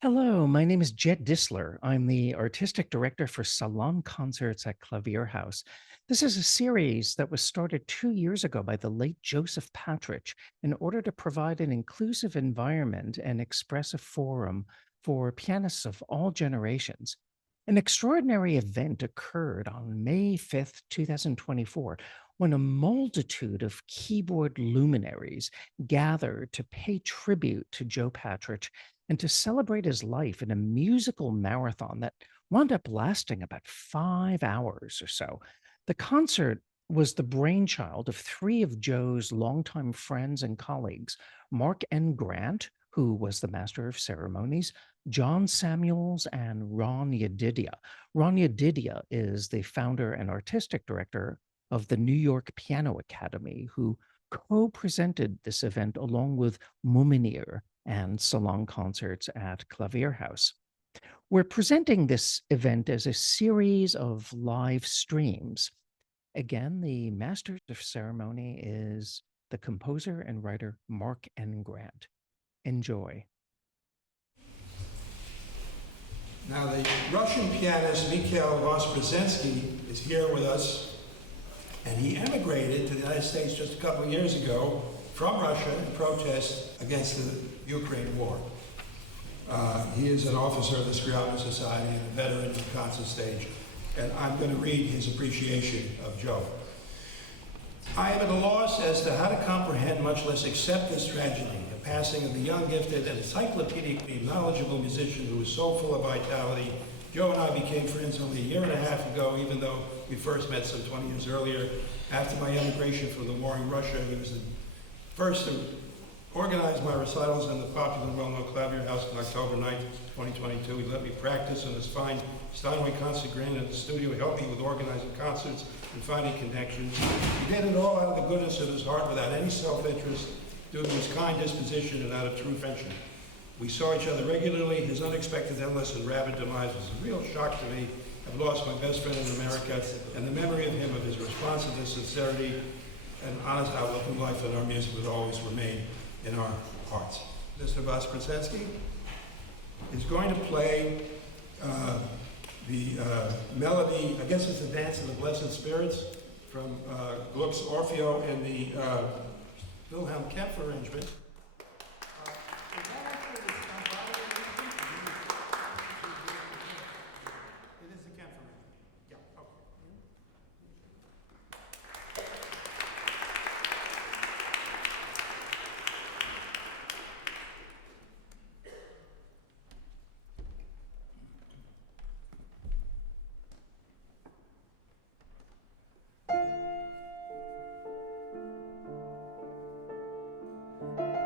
Hello, my name is Jed Distler. I'm the artistic director for Salon Concerts at Clavier House. This is a series that was started 2 years ago by the late Joseph Patrych in order to provide an inclusive environment and expressive forum for pianists of all generations. An extraordinary event occurred on May 5th, 2024, when a multitude of keyboard luminaries gathered to pay tribute to Joe Patrych and to celebrate his life in a musical marathon that wound up lasting about 5 hours or so. The concert was the brainchild of three of Joe's longtime friends and colleagues, Mark N. Grant, who was the master of ceremonies, John Samuels, and Ronn Yedidia. Ronn Yedidia is the founder and artistic director of the New York Piano Academy, who co-presented this event along with Muminir and Salon Concerts at Clavier House. We're presenting this event as a series of live streams. Again, the master of ceremony is the composer and writer Mark N. Grant. Enjoy. Now, the Russian pianist Mikhail Voskresensky is here with us, and he emigrated to the United States just a couple of years ago from Russia in protest against the Ukraine war. He is an officer of the Scriabin Society and a veteran of the concert stage, and I'm going to read his appreciation of Joe. I am at a loss as to how to comprehend, much less accept this tragedy, the passing of the young, gifted, and encyclopedically knowledgeable musician who was so full of vitality. Joe and I became friends only a year and a half ago, even though we first met some 20 years earlier. After my emigration from the warring Russia, he was the first to organize my recitals in the popular and well-known Clavier House on October 9th, 2022. He let me practice on his fine Steinway concert grand in the studio. He helped me with organizing concerts and finding connections. He did it all out of the goodness of his heart without any self-interest, due to his kind disposition and out of true friendship. We saw each other regularly. His unexpected, endless, and rapid demise was a real shock to me. I've lost my best friend in America, and the memory of him, of his responsiveness, sincerity, and honest outlook in life and our music would always remain in our hearts. Mr. Voskresensky is going to play the melody, I guess it's the Dance of the Blessed Spirits from Gluck's Orfeo in the Wilhelm Kempfer arrangement. It is the Kempfer arrangement. Yeah, okay.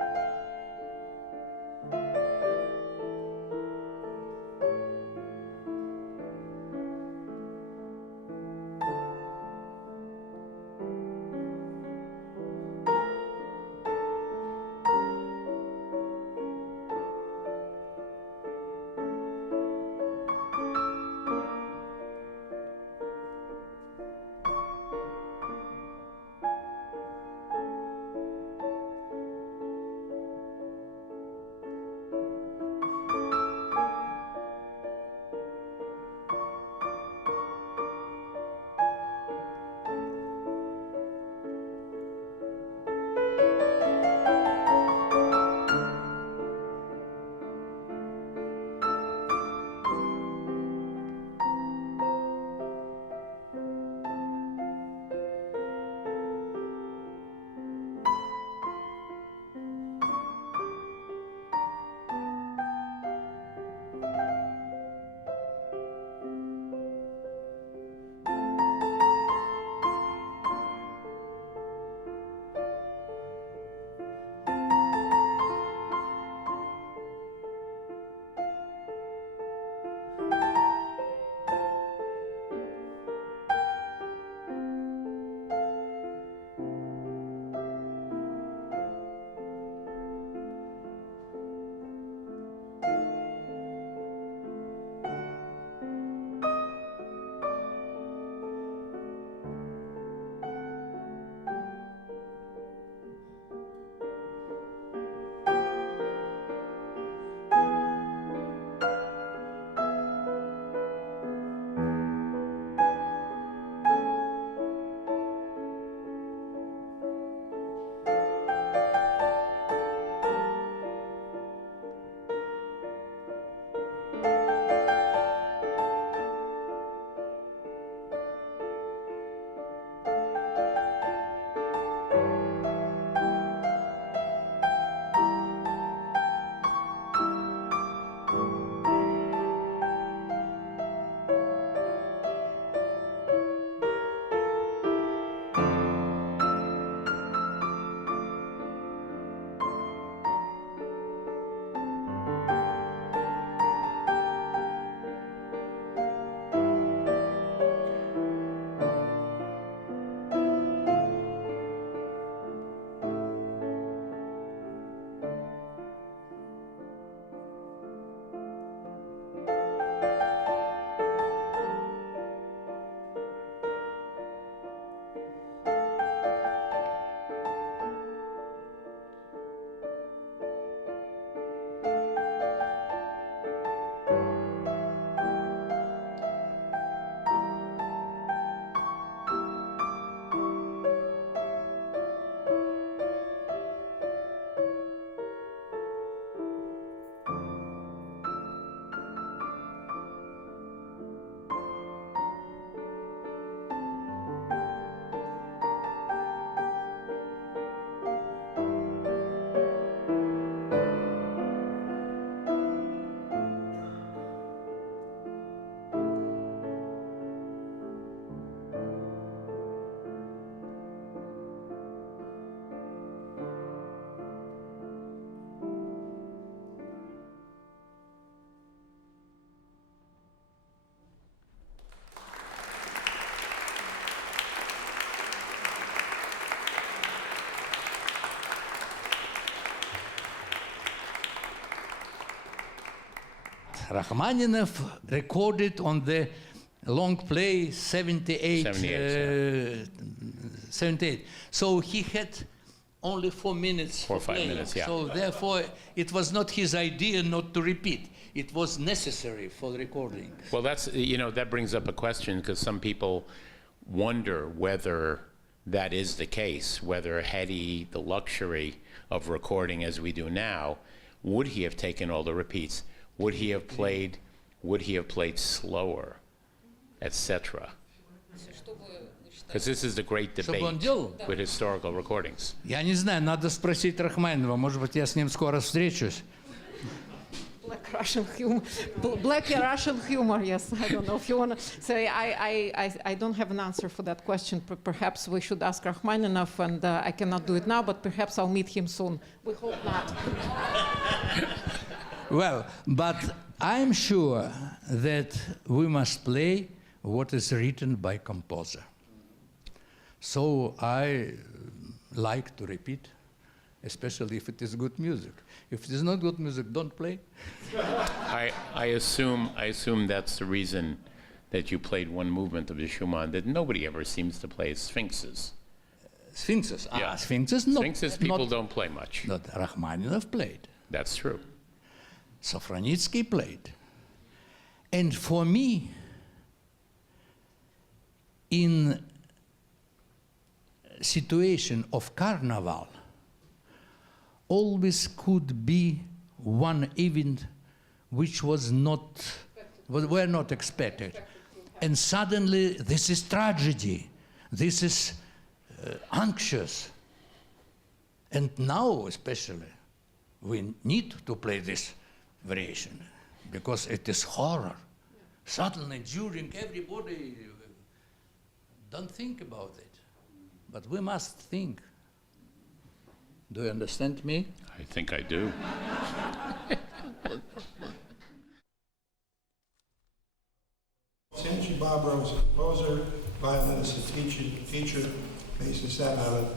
Rachmaninoff recorded on the long play 78. 78. So he had only 4 minutes. 4 or 5 minutes, yeah. So therefore, it was not his idea not to repeat. It was necessary for the recording. Well, that's, that brings up a question, because some people wonder whether that is the case, whether had he the luxury of recording as we do now, would he have taken all the repeats? Would he have played slower, etc.? Because this is the great debate with historical recordings. Я не знаю, надо спросить Рахманинова. Может быть, я с ним скоро встречусь. Black Russian humor, yes. I don't know if you want to say. I don't have an answer for that question. Perhaps we should ask Rachmaninoff, and I cannot do it now, but perhaps I'll meet him soon. We hope not. Well, but I'm sure that we must play what is written by composer. So I like to repeat, especially if it is good music. If it is not good music, don't play. I assume that's the reason that you played one movement of the Schumann that nobody ever seems to play, Sphinxes. Sphinxes? Yeah. Sphinxes? No. Sphinxes people don't play much. Not Rachmaninoff played. That's true. Sofronitsky played. And for me, in situation of carnival, always could be one event which were not expected. And suddenly this is tragedy, this is anxious. And now especially, we need to play this variation because it is horror. Suddenly during everybody don't think about it, but we must think. Do you understand me? I think I do. Sanchi Barbaro is a composer, violinist, and teacher based in Staten Island,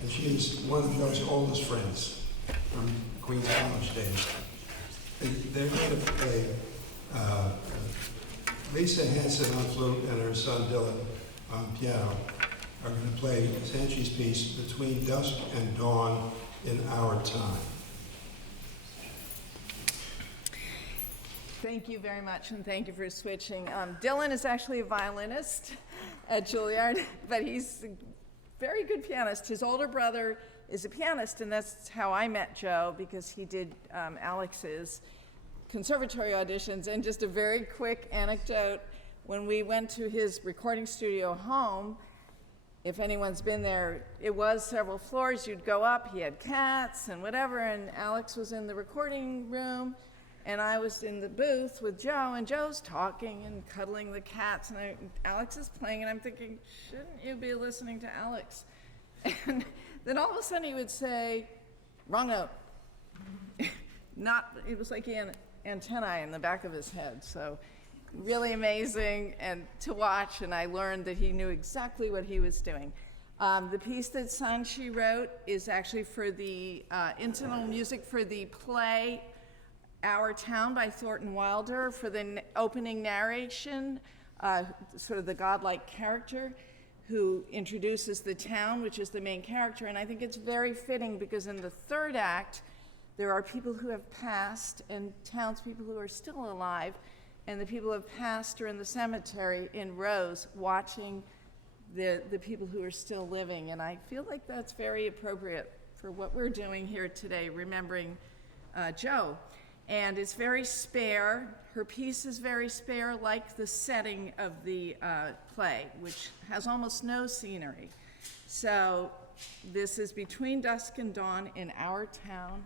and she is one of Joe's oldest friends from Queens College days. They're going to play Lisa Hansen on flute and her son Dylan on piano are going to play Sanchi's piece Between Dusk and Dawn in Our Time. Thank you very much, and thank you for switching. Dylan is actually a violinist at Juilliard, but he's a very good pianist. His older brother is a pianist, and that's how I met Joe, because he did Alex's conservatory auditions. And just a very quick anecdote, when we went to his recording studio home, if anyone's been there, it was several floors. You'd go up, he had cats and whatever, and Alex was in the recording room, and I was in the booth with Joe, and Joe's talking and cuddling the cats, and Alex is playing, and I'm thinking, shouldn't you be listening to Alex? And then all of a sudden he would say, wrong note. It was like he had antennae in the back of his head, so really amazing and to watch, and I learned that he knew exactly what he was doing. The piece that Sanchi wrote is actually for the incidental music for the play Our Town by Thornton Wilder, for the opening narration, sort of the godlike character who introduces the town, which is the main character. And I think it's very fitting because in the third act, there are people who have passed and townspeople who are still alive, and the people who have passed are in the cemetery in rows watching the people who are still living. And I feel like that's very appropriate for what we're doing here today, remembering Joe. And it's very spare. Her piece is very spare, like the setting of the play, which has almost no scenery. So this is Between Dusk and Dawn in Our Town.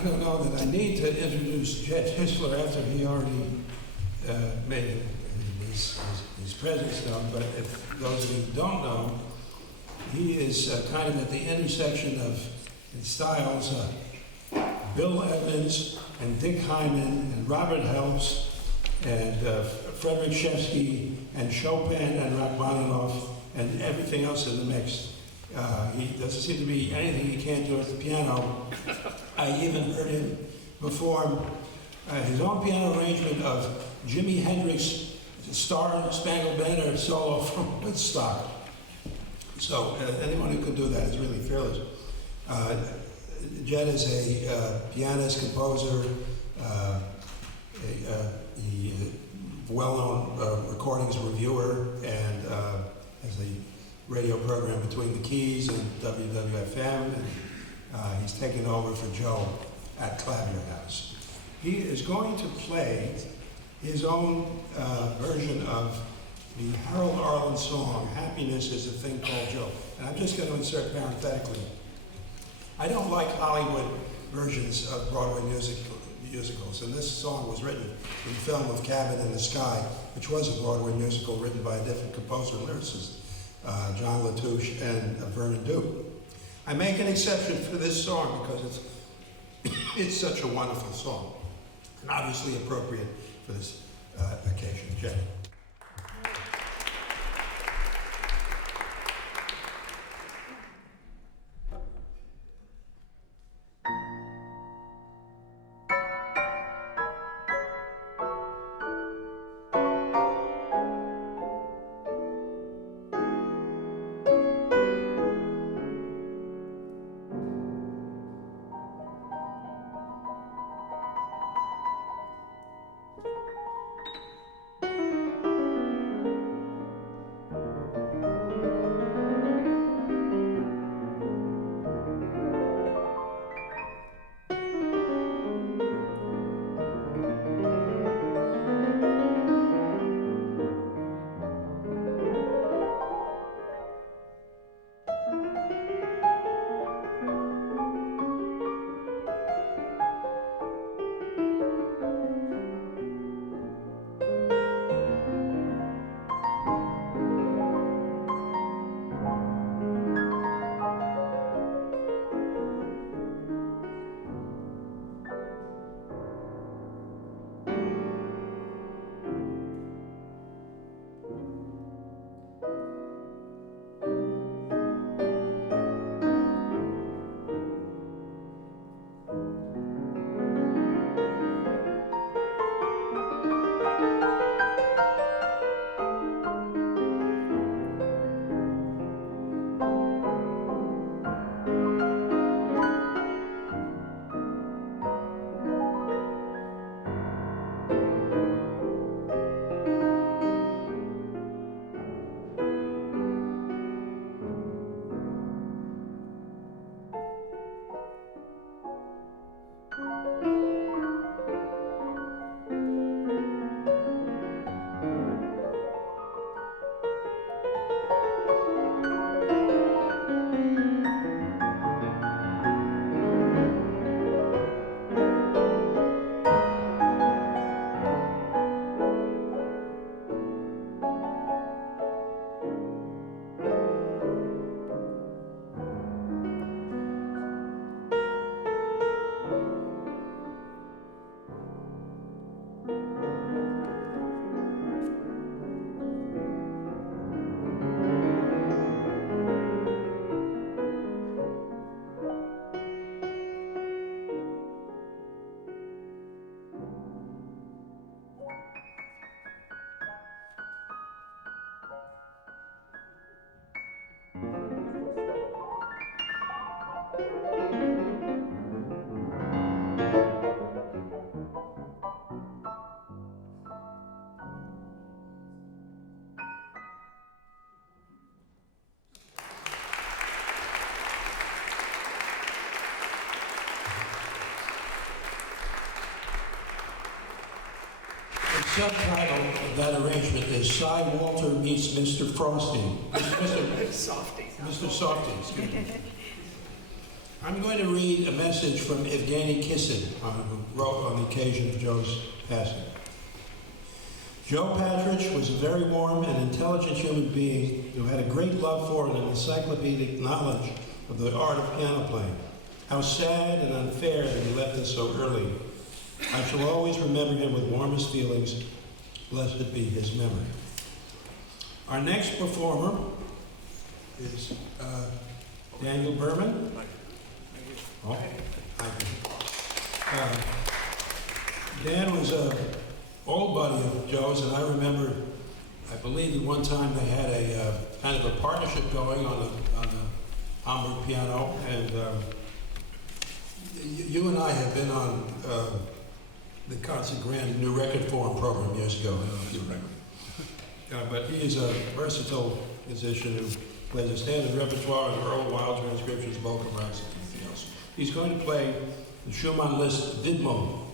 I don't know that I need to introduce Jed Distler after he already made his presence known, but if those of you who don't know, he is kind of at the intersection of, in styles, Bill Evans and Dick Hyman and Robert Helps and Frederick Shevsky and Chopin and Rachmaninoff and everything else in the mix. He doesn't seem to be anything he can't do at the piano. I even heard him perform his own piano arrangement of Jimi Hendrix's Star Spangled Banner solo from Woodstock. So anyone who can do that is really fearless. Jed is a pianist, composer, well-known recordings reviewer, and has a radio program Between the Keys and WWFM, and he's taken over for Joe at Clavier House. He is going to play his own version of the Harold Arlen song, Happiness is a Thing Called Joe. And I'm just going to insert parenthetically, I don't like Hollywood versions of Broadway musicals, and this song was written in the film of Cabin in the Sky, which was a Broadway musical written by a different composer and lyricist, John Latouche and Vernon Duke. I make an exception for this song because it's such a wonderful song, and obviously appropriate for this occasion. Jed. Subtitle of that arrangement is Cy Walter meets Mr. Frosty. Mr. Softy, excuse me. I'm going to read a message from Evgeny Kissin, who wrote on the occasion of Joe's passing. Joe Patrych was a very warm and intelligent human being who had a great love for and an encyclopedic knowledge of the art of piano playing. How sad and unfair that he left us so early. I shall always remember him with warmest feelings. Blessed be his memory. Our next performer is Daniel Berman. Oh, Dan was an old buddy of Joe's, and I remember, I believe at one time they had a kind of a partnership going on the Hamburg piano, and you and I have been on the Concert Grand New Record Forum program years ago. I don't know if you remember. But he is a versatile musician who plays a standard repertoire and Earl Wild transcriptions, vocal rights, and anything else. He's going to play the Schumann List Widmung.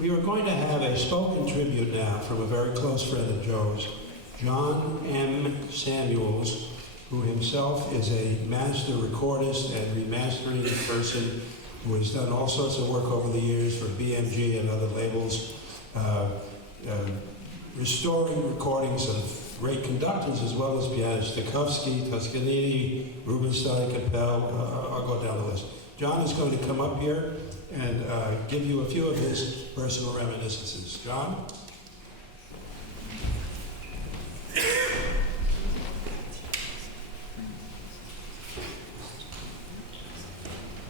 We are going to have a spoken tribute now from a very close friend of Joe's, John M. Samuels, who himself is a master recordist and remastering person who has done all sorts of work over the years for BMG and other labels, restoring recordings of great conductors as well as pianists, Tchaikovsky, Toscanini, Rubinstein, Capel, I'll go down the list. John is going to come up here and give you a few of his personal reminiscences. John?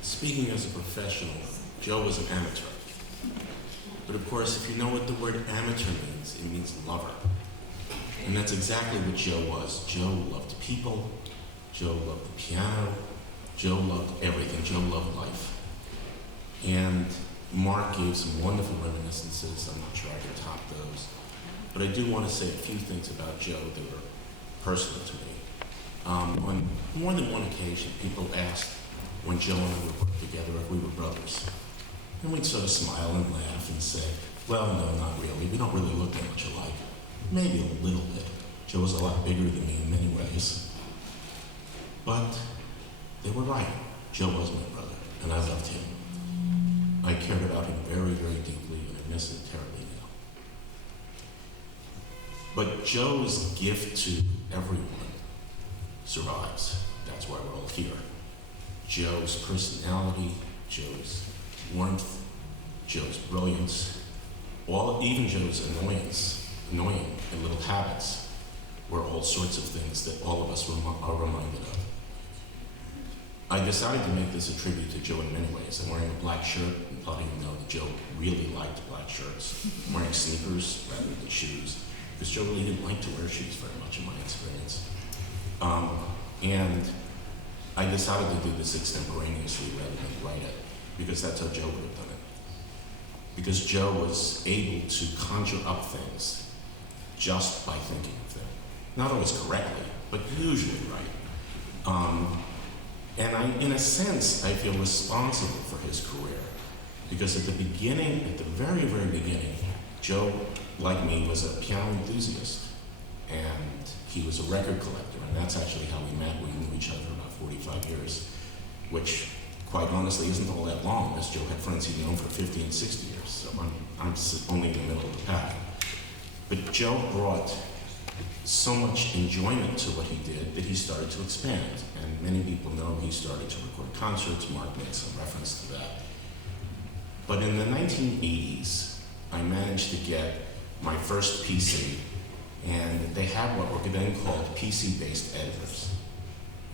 Speaking as a professional, Joe was an amateur. But of course, if you know what the word amateur means, it means lover. And that's exactly what Joe was. Joe loved people, Joe loved the piano, Joe loved everything, Joe loved life. And Mark gave some wonderful reminiscences. I'm not sure I can top those. But I do want to say a few things about Joe that were personal to me. On more than one occasion, people asked when Joe and I would work together if we were brothers. And we'd sort of smile and laugh and say, well, no, not really. We don't really look that much alike. Maybe a little bit. Joe was a lot bigger than me in many ways. But they were right. Joe was my brother, and I loved him. I cared about him very, very deeply, and I miss him terribly now. But Joe's gift to everyone survives. That's why we're all here. Joe's personality, Joe's warmth, Joe's brilliance, even Joe's annoying and little habits were all sorts of things that all of us are reminded of. I decided to make this a tribute to Joe in many ways. I'm wearing a black shirt and letting him know that Joe really liked black shirts. I'm wearing sneakers rather than shoes, because Joe really didn't like to wear shoes very much in my experience. And I decided to do this extemporaneously rather than write it, because that's how Joe would have done it. Because Joe was able to conjure up things just by thinking of them. Not always correctly, but usually right. And in a sense, I feel responsible for his career. Because at the beginning, at the very, very beginning, Joe, like me, was a piano enthusiast. And he was a record collector, and that's actually how we met. We knew each other for about 45 years, which, quite honestly, isn't all that long, as Joe had friends he'd known for 50 and 60 years, so I'm only in the middle of the pack. But Joe brought so much enjoyment to what he did that he started to expand, and many people know he started to record concerts. Mark made some reference to that. But in the 1980s, I managed to get my first PC, and they had what were then called PC-based editors.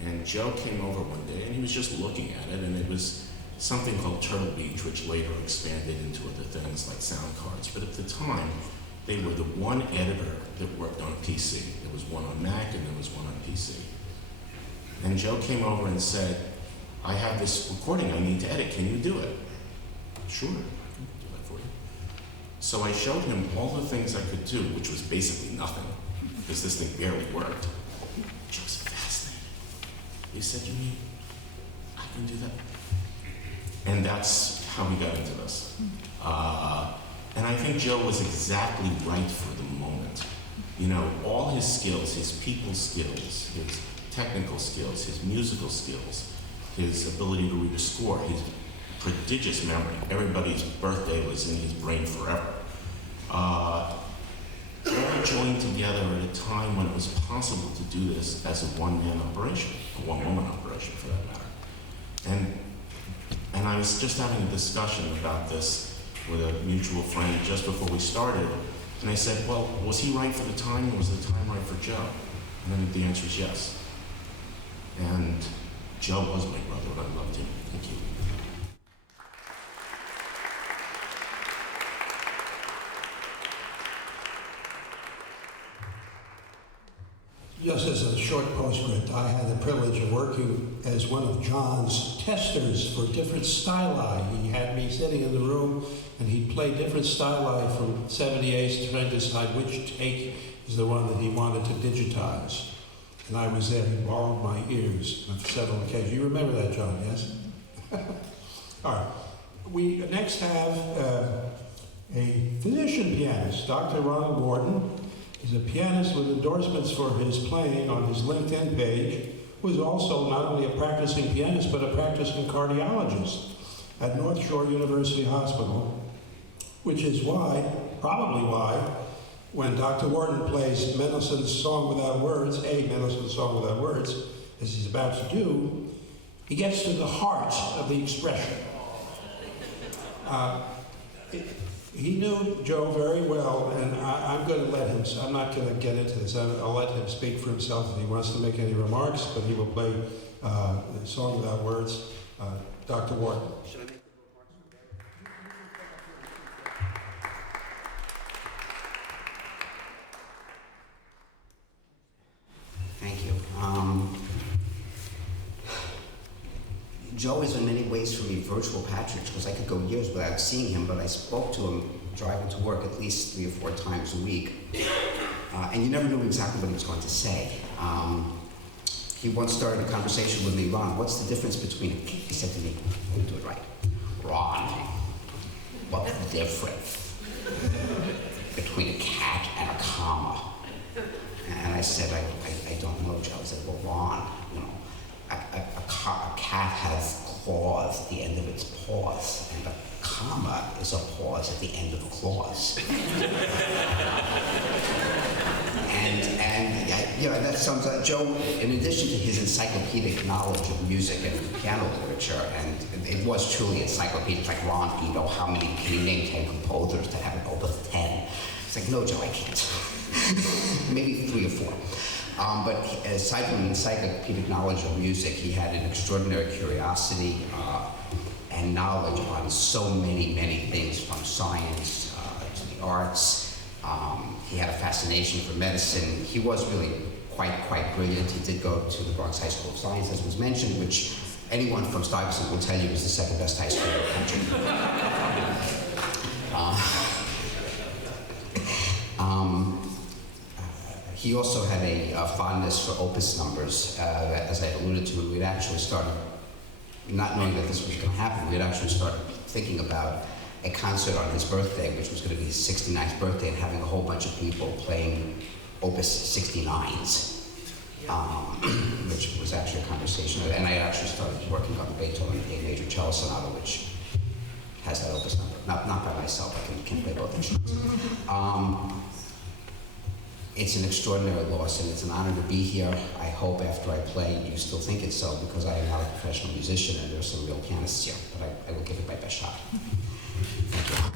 And Joe came over one day, and he was just looking at it, and it was something called Turtle Beach, which later expanded into other things like sound cards. But at the time, they were the one editor that worked on a PC. There was one on Mac, and there was one on PC. And Joe came over and said, I have this recording I need to edit. Can you do it? Sure, I can do that for you. So I showed him all the things I could do, which was basically nothing, because this thing barely worked. Joe was fascinated. He said, you mean I can do that? And that's how we got into this. And I think Joe was exactly right for the moment. You know, all his skills, his people skills, his technical skills, his musical skills, his ability to read a score, his prodigious memory. Everybody's birthday was in his brain forever. All joined together at a time when it was possible to do this as a one-man operation, a one-woman operation for that matter. And I was just having a discussion about this with a mutual friend just before we started, and I said, well, was he right for the time, or was the time right for Joe? And then the answer is yes. And Joe was my brother, and I loved him. Thank you. Just as a short postscript, I had the privilege of working as one of John's testers for different styli. He had me sitting in the room, and he'd play different styli from 78s, trying to decide which take is the one that he wanted to digitize. And I was there. He borrowed my ears on several occasions. You remember that, John, yes? All right. We next have a physician pianist. Dr. Ronald Gordon is a pianist with endorsements for his playing on his LinkedIn page, who is also not only a practicing pianist, but a practicing cardiologist at North Shore University Hospital, which is why, probably why, when Dr. Gordon plays Mendelssohn's Song Without Words, Mendelssohn's Song Without Words, as he's about to do, he gets to the heart of the expression. He knew Joe very well, and I'm going to let him, I'm not going to get into this. I'll let him speak for himself if he wants to make any remarks, but he will play the Song Without Words. Dr. Wharton. Thank you. Joe is in many ways for me virtual Patrych, because I could go years without seeing him, but I spoke to him driving to work at least 3 or 4 times a week. And you never knew exactly what he was going to say. He once started a conversation with me, Ron, what's the difference between, he said to me, let me do it right, Ron, what's the difference between a cat and a comma? And I said, I don't know, Joe. I said, well, Ron, you know, a cat has claws at the end of its paws, and a comma is a pause at the end of a clause. and you know, that sums up Joe, in addition to his encyclopedic knowledge of music and piano literature, and it was truly encyclopedic, like Ron, you know, how many, can you name 10 composers to have an opus 10? It's like, no, Joe, I can't. Maybe 3 or 4. But aside from an encyclopedic knowledge of music, he had an extraordinary curiosity and knowledge on so many, many things, from science to the arts. He had a fascination for medicine. He was really quite brilliant. He did go to the Bronx High School of Science, as was mentioned, which anyone from Stuyvesant will tell you is the second best high school in the country. He also had a fondness for opus numbers. As I alluded to, we'd actually started, not knowing that this was going to happen, we'd actually started thinking about a concert on his birthday, which was going to be his 69th birthday, and having a whole bunch of people playing opus 69s, which was actually a conversation. And I actually started working on the Beethoven A Major Cello Sonata, which has that opus number. Not by myself, I can play both instruments. It's an extraordinary loss, and it's an honor to be here. I hope after I play you still think it's so, because I am not a professional musician and there's some real pianists here, but I will give it my best shot. Thank you.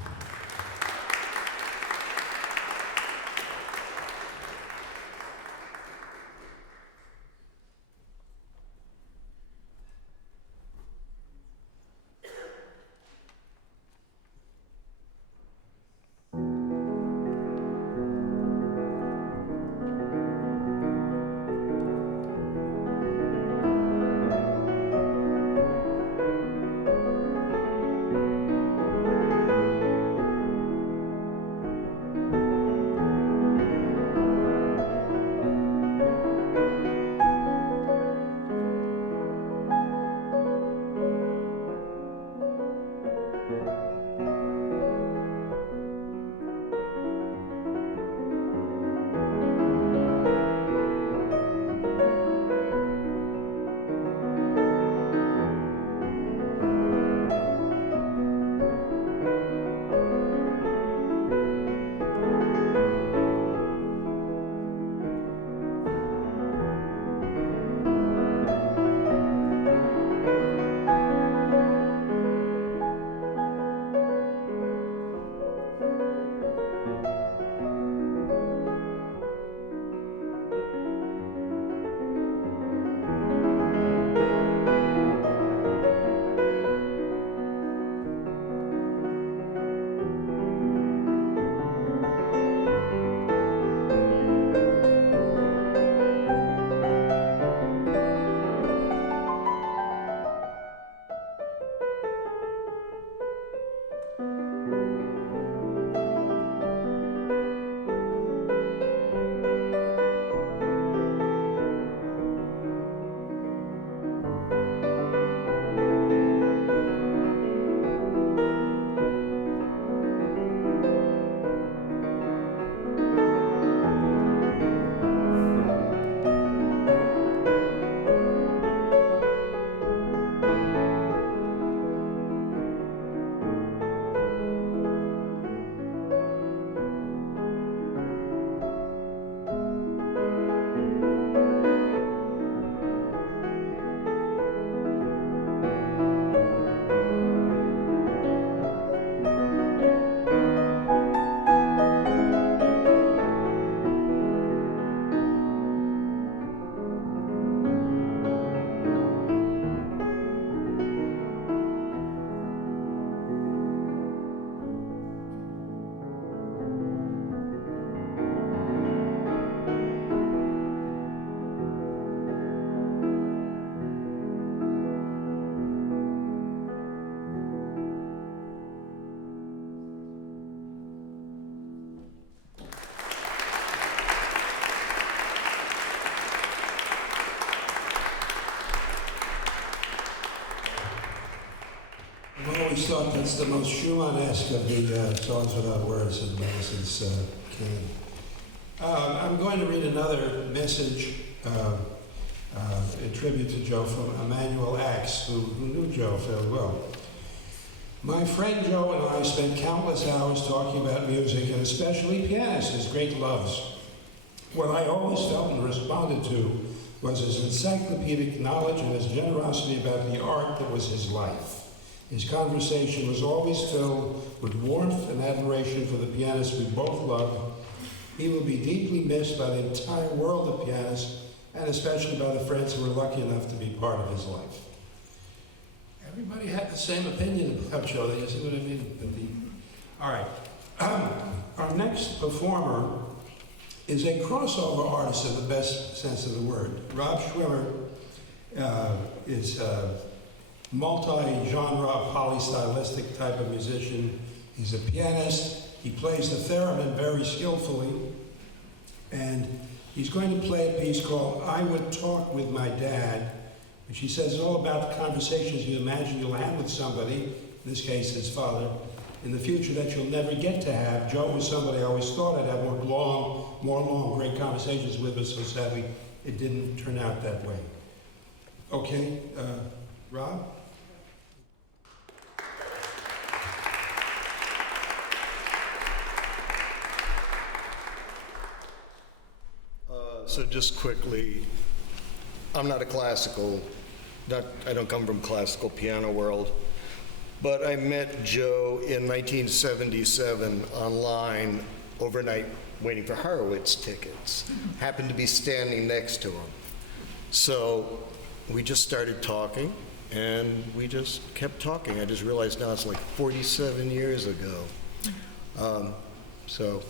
thought that's the most Schumann-esque of the songs without words in Madison's canon. I'm going to read another message in tribute to Joe from Emmanuel Axe, who knew Joe fairly well. My friend Joe and I spent countless hours talking about music, and especially Pianist, his great loves. What I always felt and responded to was his encyclopedic knowledge and his generosity about the art that was his life. His conversation was always filled with warmth and admiration for the pianist we both loved. He will be deeply missed by the entire world of pianists, and especially by the friends who were lucky enough to be part of his life. Everybody had the same opinion about Joe, you see what I mean? All right. Our next performer is a crossover artist in the best sense of the word. Rob Schwimmer is a multi-genre, polystylistic type of musician. He's a pianist. He plays the theremin very skillfully. And he's going to play a piece called I Would Talk With My Dad, which he says is all about the conversations you imagine you'll have with somebody, in this case his father, in the future that you'll never get to have. Joe was somebody I always thought I'd have more long, great conversations with, but so sadly it didn't turn out that way. Okay, Rob? So just quickly, I'm not a classical, I don't come from classical piano world, but I met Joe in 1977 online overnight waiting for Horowitz tickets. Happened to be standing next to him. So we just started talking and we just kept talking. I just realized now it's like 47 years ago. So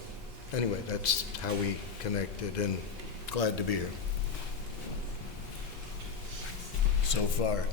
anyway, that's how we connected, and glad to be here. So far.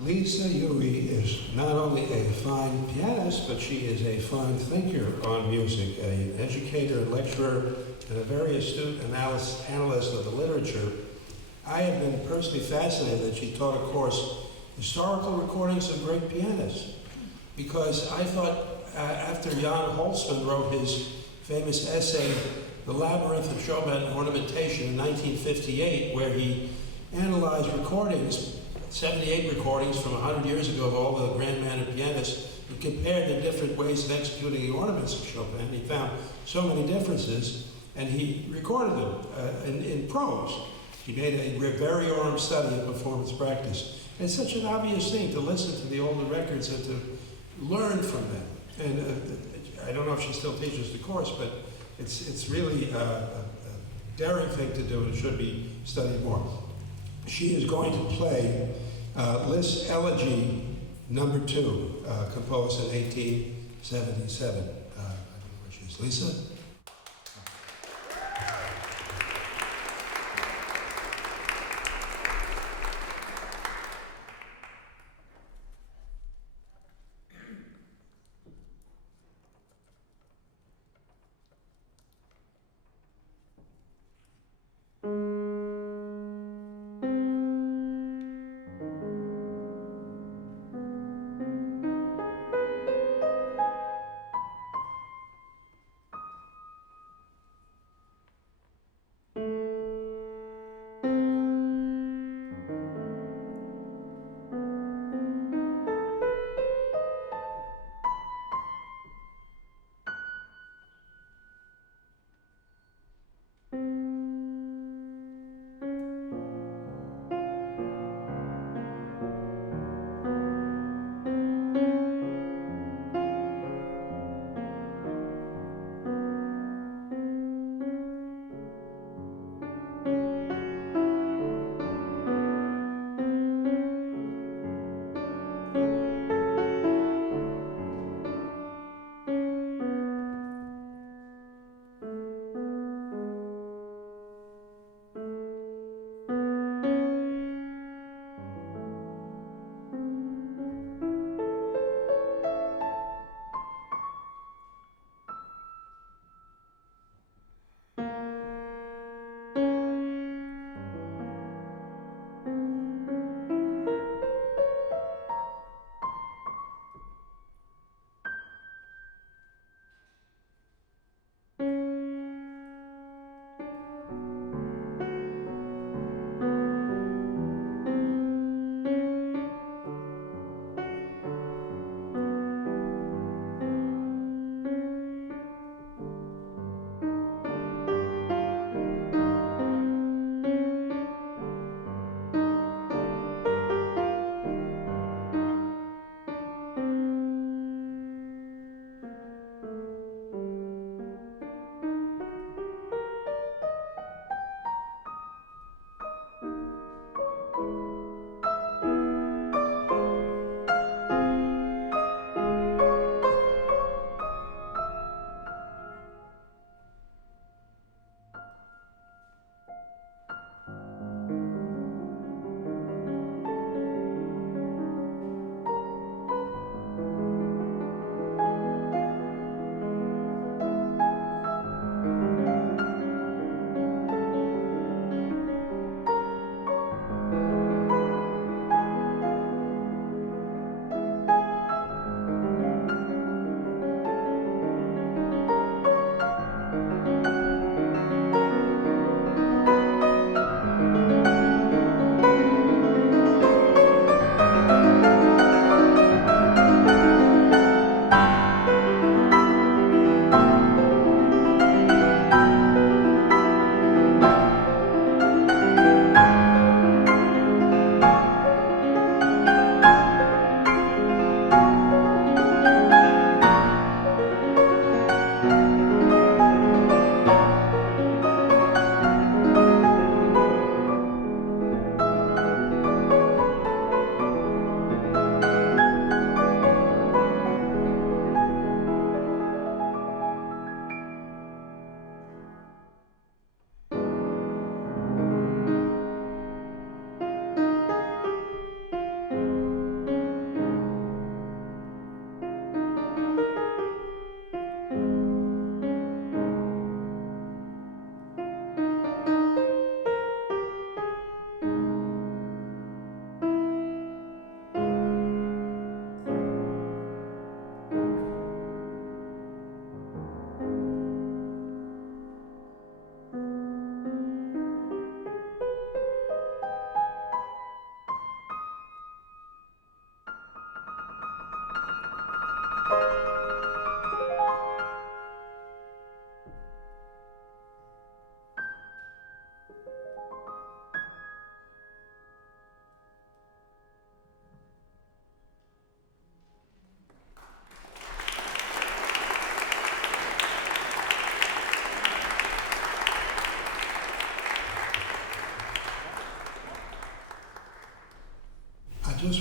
Lisa Yuri is not only a fine pianist, but she is a fine thinker on music, an educator and lecturer, and a very astute analyst of the literature. I have been personally fascinated that she taught a course, Historical Recordings of Great Pianists, because I thought after Jan Holtzman wrote his famous essay, The Labyrinth of Chopin Ornamentation in 1958, where he analyzed recordings 78 recordings from 100 years ago of all the grand manner pianists. He compared the different ways of executing the ornaments of Chopin. He found so many differences, and he recorded them in prose. He made a variorum study of performance practice. And it's such an obvious thing to listen to the older records and to learn from them. And I don't know if she still teaches the course, but it's really a daring thing to do, and it should be studied more. She is going to play Liszt's Elegy Number 2, composed in 1877. I don't know where she is. Lisa?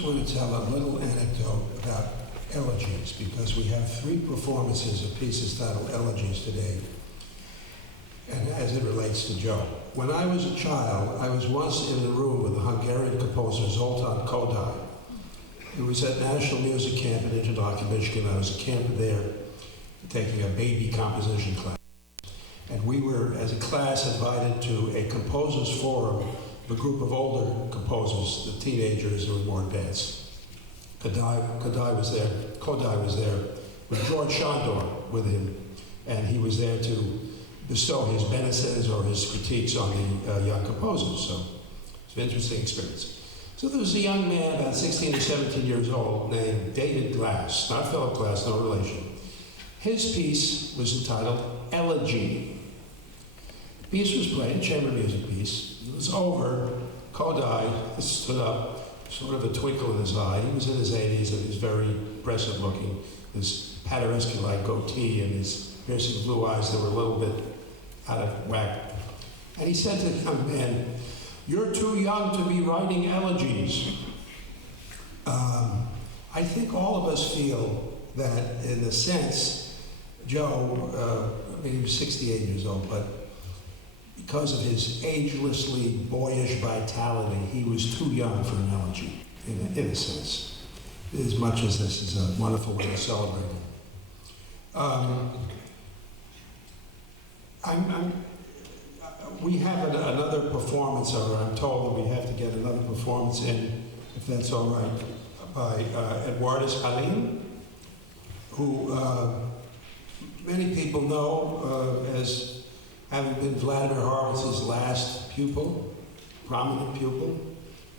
want to tell a little anecdote about elegies, because we have 3 performances of pieces titled Elegies today, and as it relates to Joe. When I was a child, I was once in a room with the Hungarian composer Zoltán Kodály. It was at National Music Camp in Interlochen, Michigan. I was a camper there taking a baby composition class. And we were, as a class, invited to a composers forum of a group of older composers, the teenagers who were more advanced. Kodály was there with George Shandor with him, and he was there to bestow his beneficence or his critiques on the young composers. So it's an interesting experience. So there was a young man, about 16 or 17 years old, named David Glass, not Philip Glass, no relation. His piece was entitled Elegy. The piece was played, chamber music piece. It was over. Kodály stood up, sort of a twinkle in his eye. He was in his 80s and he was very impressive looking. His Paderewski-like goatee and his piercing blue eyes that were a little bit out of whack. And he said to the young man, "You're too young to be writing elegies." I think all of us feel that, in a sense, Joe, he was 68 years old, but because of his agelessly boyish vitality, he was too young for an elegy, in a sense, as much as this is a wonderful way to celebrate him. We have another performance, or I'm told that we have to get another performance in, if that's all right, by Eduardus Halim, who many people know as having been Vladimir Horowitz's last pupil, prominent pupil.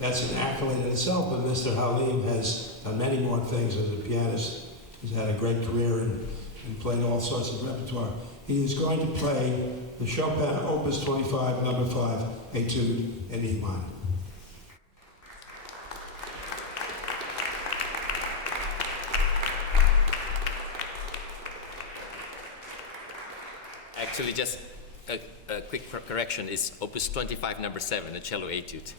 That's an accolade in itself, but Mr. Halim has done many more things as a pianist. He's had a great career and played all sorts of repertoire. He is going to play the Chopin Opus 25, number 5, Etude in E minor. Actually, just a quick correction is Opus 25, number 7, a cello etude.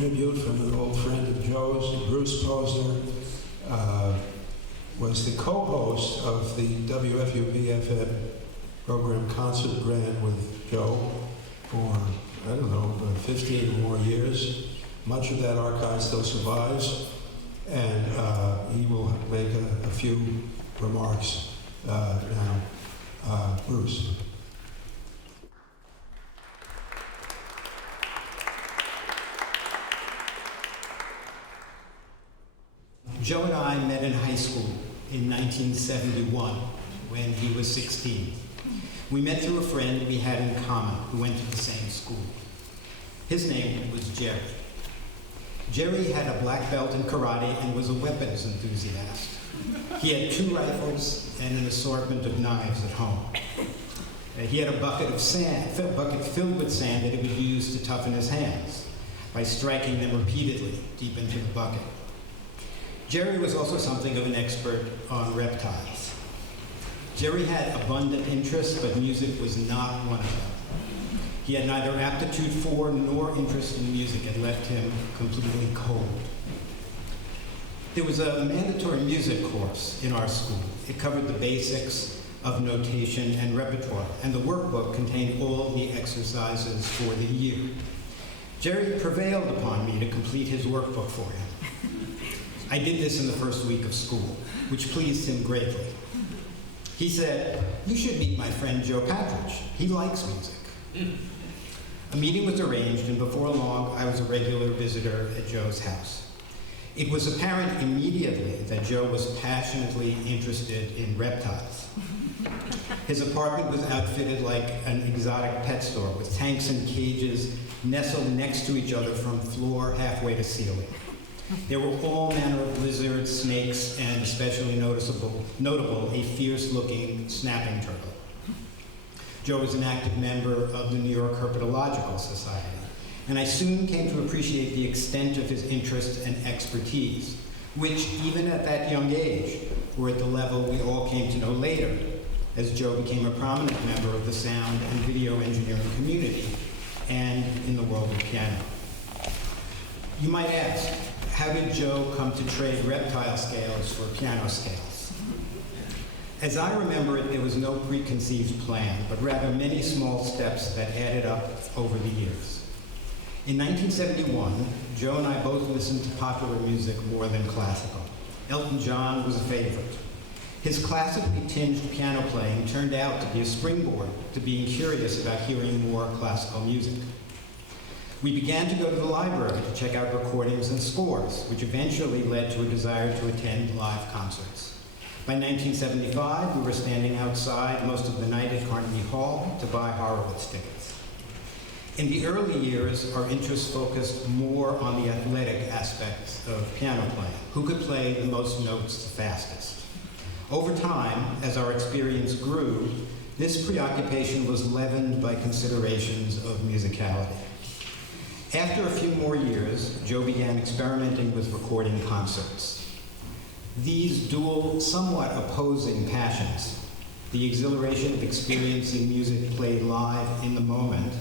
tribute from an old friend of Joe's, Bruce Posner, was the co-host of the WFUV-FM program Concert Grand with Joe for, I don't know, 15 or more years. Much of that archive still survives, and he will make a few remarks now. Bruce. Joe and I met in high school in 1971 when he was 16. We met through a friend we had in common who went to the same school. His name was Jerry. Jerry had a black belt in karate and was a weapons enthusiast. He had 2 rifles and an assortment of knives at home. He had a bucket of sand, a bucket filled with sand that he would use to toughen his hands by striking them repeatedly deep into the bucket. Jerry was also something of an expert on reptiles. Jerry had abundant interests, but music was not one of them. He had neither aptitude for nor interest in music and left him completely cold. There was a mandatory music course in our school. It covered the basics of notation and repertoire, and the workbook contained all the exercises for the year. Jerry prevailed upon me to complete his workbook for him. I did this in the first week of school, which pleased him greatly. He said, "You should meet my friend Joe Patrych. He likes music." A meeting was arranged, and before long, I was a regular visitor at Joe's house. It was apparent immediately that Joe was passionately interested in reptiles. His apartment was outfitted like an exotic pet store, with tanks and cages nestled next to each other from floor halfway to ceiling. There were all manner of lizards, snakes, and especially notable, a fierce-looking snapping turtle. Joe was an active member of the New York Herpetological Society, and I soon came to appreciate the extent of his interest and expertise, which, even at that young age, were at the level we all came to know later, as Joe became a prominent member of the sound and video engineering community and in the world of piano. You might ask, how did Joe come to trade reptile scales for piano scales? As I remember it, there was no preconceived plan, but rather many small steps that added up over the years. In 1971, Joe and I both listened to popular music more than classical. Elton John was a favorite. His classically tinged piano playing turned out to be a springboard to being curious about hearing more classical music. We began to go to the library to check out recordings and scores, which eventually led to a desire to attend live concerts. By 1975, we were standing outside most of the night at Carnegie Hall to buy Horowitz tickets. In the early years, our interests focused more on the athletic aspects of piano playing, who could play the most notes the fastest. Over time, as our experience grew, this preoccupation was leavened by considerations of musicality. After a few more years, Joe began experimenting with recording concerts. These dual, somewhat opposing passions, the exhilaration of experiencing music played live in the moment,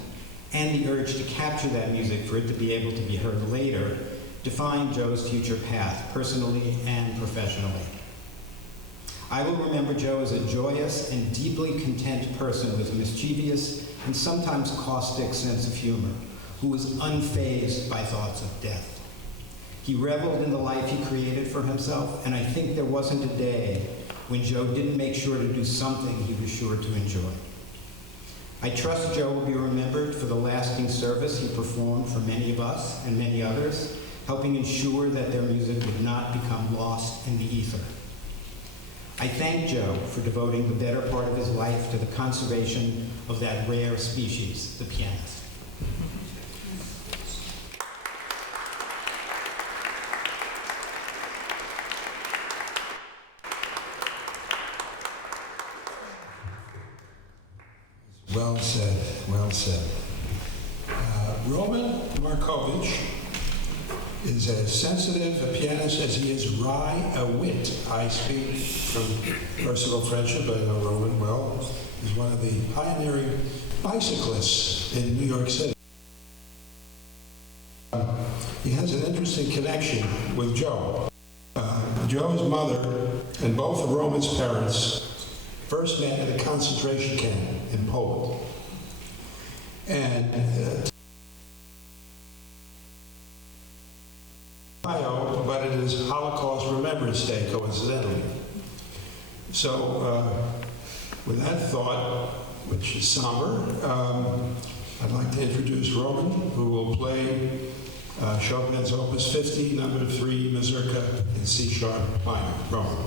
and the urge to capture that music for it to be able to be heard later, defined Joe's future path, personally and professionally. I will remember Joe as a joyous and deeply content person with a mischievous and sometimes caustic sense of humor, who was unfazed by thoughts of death. He reveled in the life he created for himself, and I think there wasn't a day when Joe didn't make sure to do something he was sure to enjoy. I trust Joe will be remembered for the lasting service he performed for many of us and many others, helping ensure that their music would not become lost in the ether. I thank Joe for devoting the better part of his life to the conservation of that rare species, the pianist. Well said, well said. Roman Markovich is as sensitive a pianist as he is wry a wit. I speak from personal friendship. I know Roman well. He's one of the pioneering bicyclists in New York City. He interesting connection with Joe. Joe's mother and both of Roman's parents first met at a concentration camp in Poland. And but it is Holocaust Remembrance Day, coincidentally. So, with that thought, which is somber, I'd like to introduce Roman, who will play Chopin's Opus 50, number 3, Mazurka in C-sharp minor. Roman.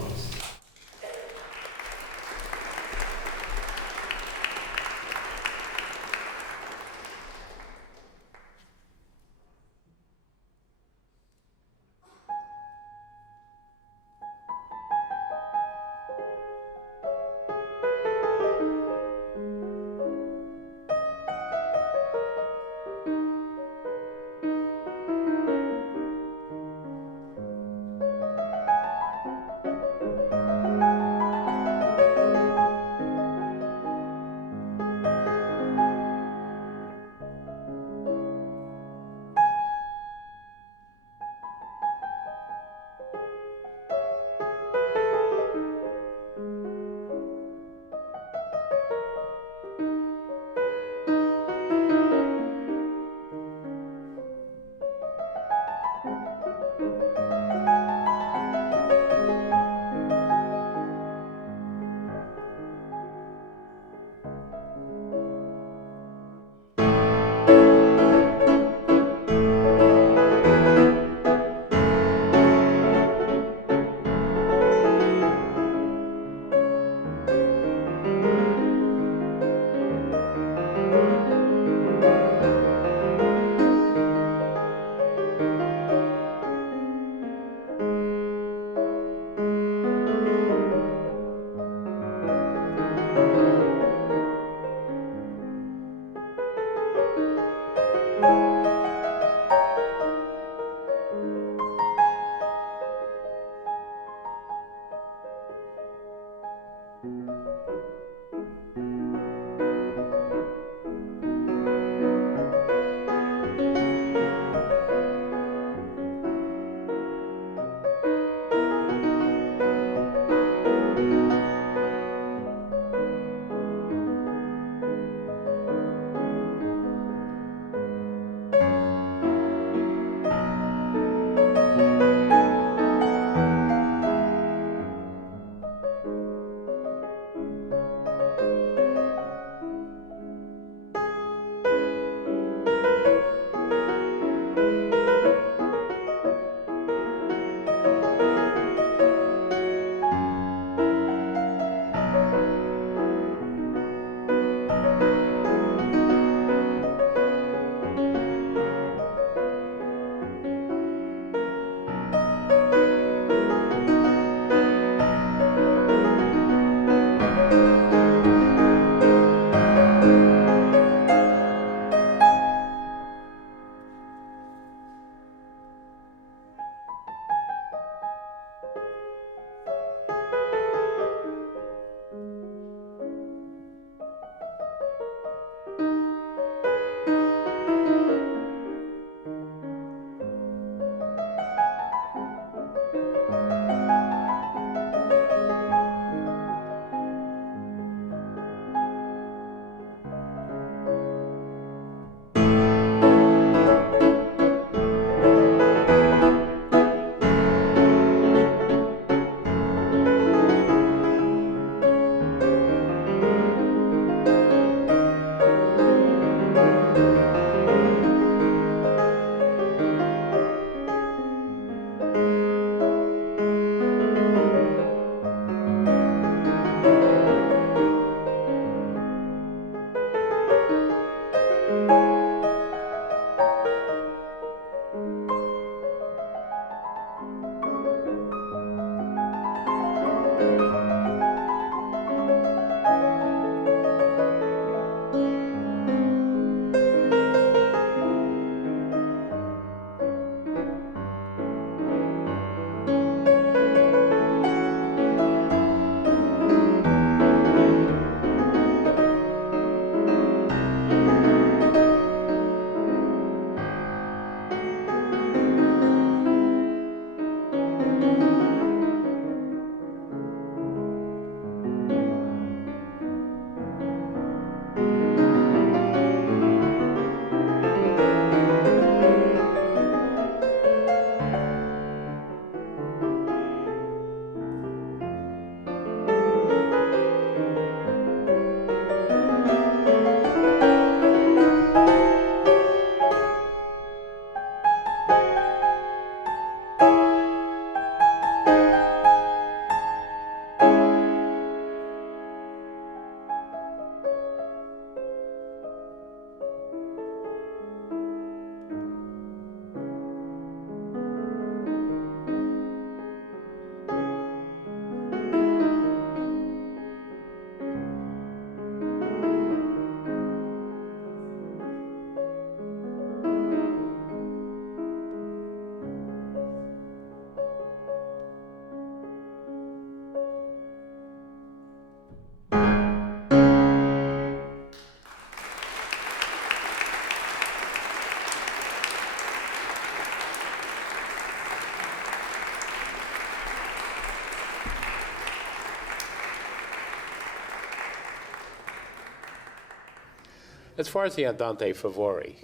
As far as the Andante Favori,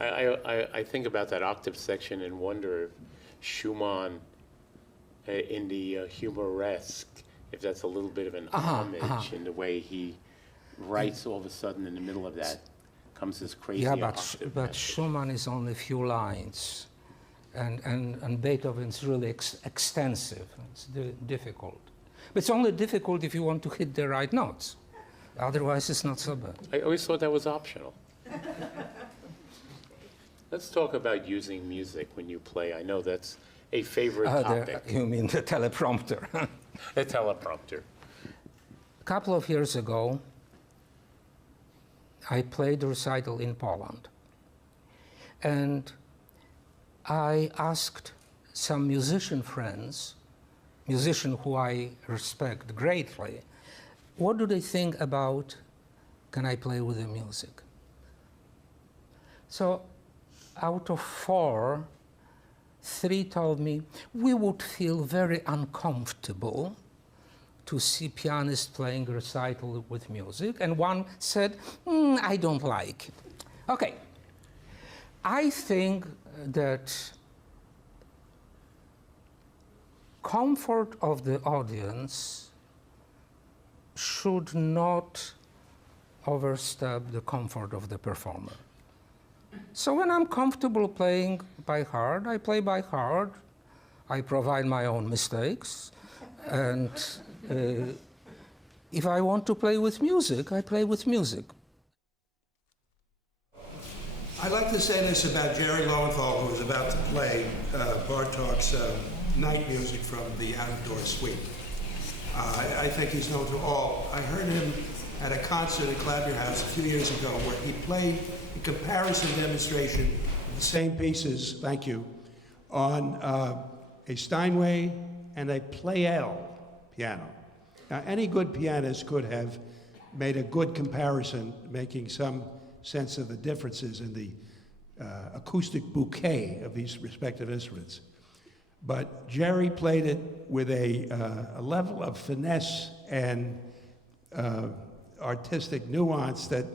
I think about that octave section and wonder if Schumann, in the humoresque, if that's a little bit of an homage in the way he writes all of a sudden in the middle of that comes this crazy Yeah, octave but message. Schumann is only a few lines, and Beethoven's really extensive. It's difficult. But it's only difficult if you want to hit the right notes. Otherwise, it's not so bad. I always thought that was optional. Let's talk about using music when you play. I know that's a favorite topic. You mean the teleprompter? The teleprompter. A couple of years ago, I played a recital in Poland. And I asked some musician friends, musicians who I respect greatly, what do they think about, can I play with the music? So out of 4, 3 told me, we would feel very uncomfortable to see pianists playing recital with music, and 1 said, I don't like it. Okay, I think that comfort of the audience should not overstep the comfort of the performer. So when I'm comfortable playing by heart, I play by heart. I provide my own mistakes, and if I want to play with music, I play with music. I'd like to say this about Jerry Lowenthal, who is about to play Bartok's night music from the Out-of-Door Suite. I think he's known to all. I heard him at a concert at Clavier House a few years ago where he played a comparison demonstration of the same pieces, thank you, on a Steinway and a Pleyel piano. Now, any good pianist could have made a good comparison, making some sense of the differences in the acoustic bouquet of these respective instruments. But Jerry played it with a level of finesse and artistic nuance that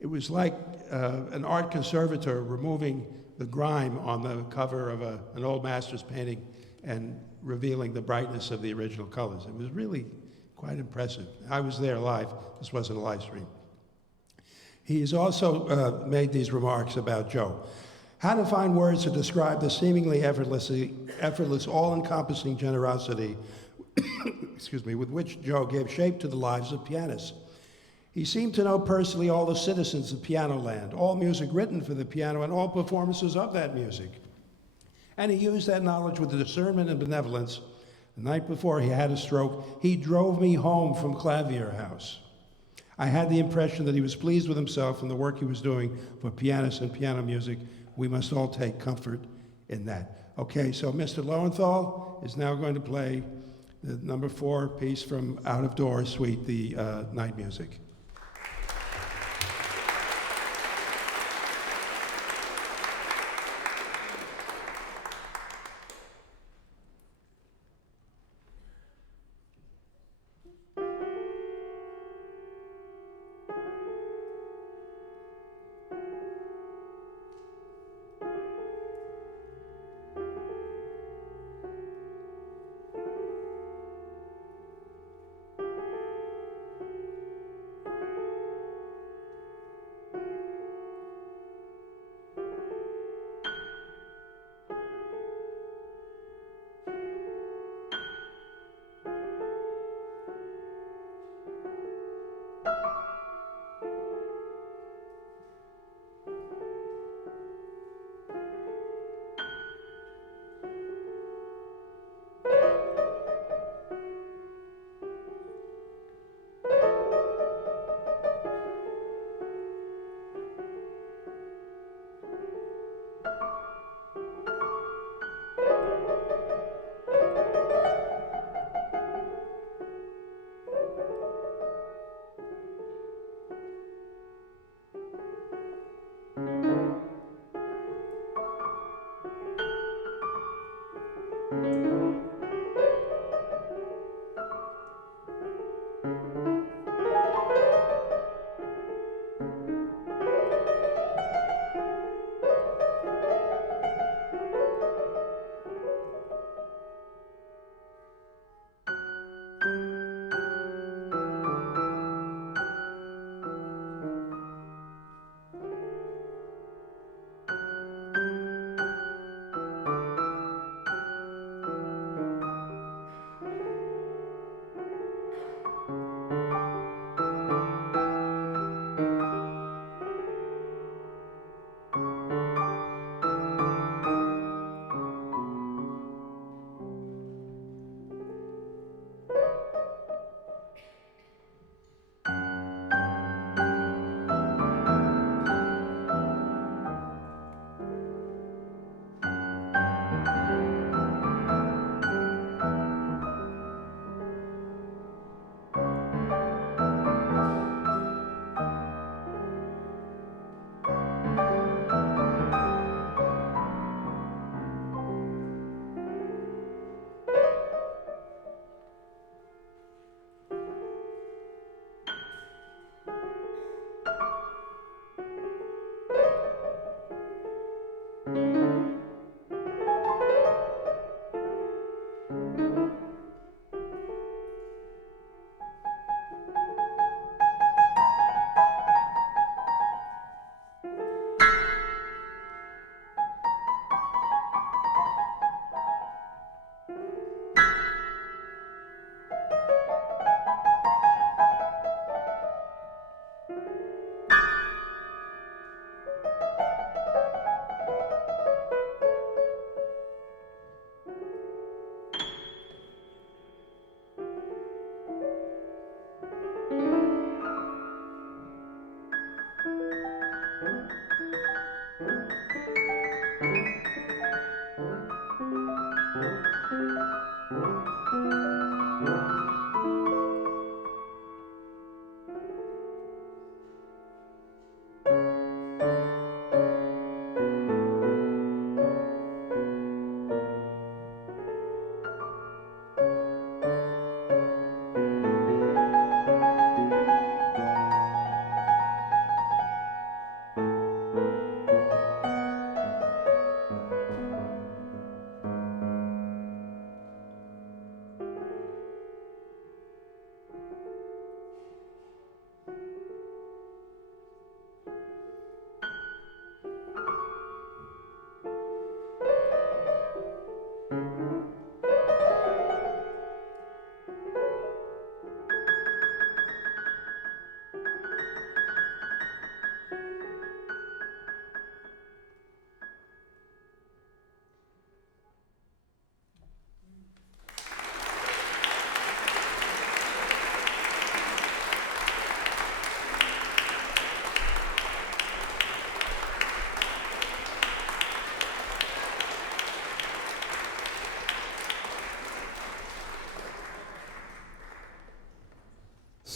it was like an art conservator removing the grime on the cover of an old master's painting and revealing the brightness of the original colors. It was really quite impressive. I was there live. This wasn't a live stream. He has also made these remarks about Joe. How to find words to describe the seemingly effortless, all-encompassing generosity excuse me, with which Joe gave shape to the lives of pianists. He seemed to know personally all the citizens of Piano Land, all music written for the piano, and all performances of that music. And he used that knowledge with discernment and benevolence. The night before he had a stroke, he drove me home from Clavier House. I had the impression that he was pleased with himself and the work he was doing for pianists and piano music. We must all take comfort in that. Okay, so Mr. Lowenthal is now going to play the number 4 piece from Out of Doors Suite, the night music.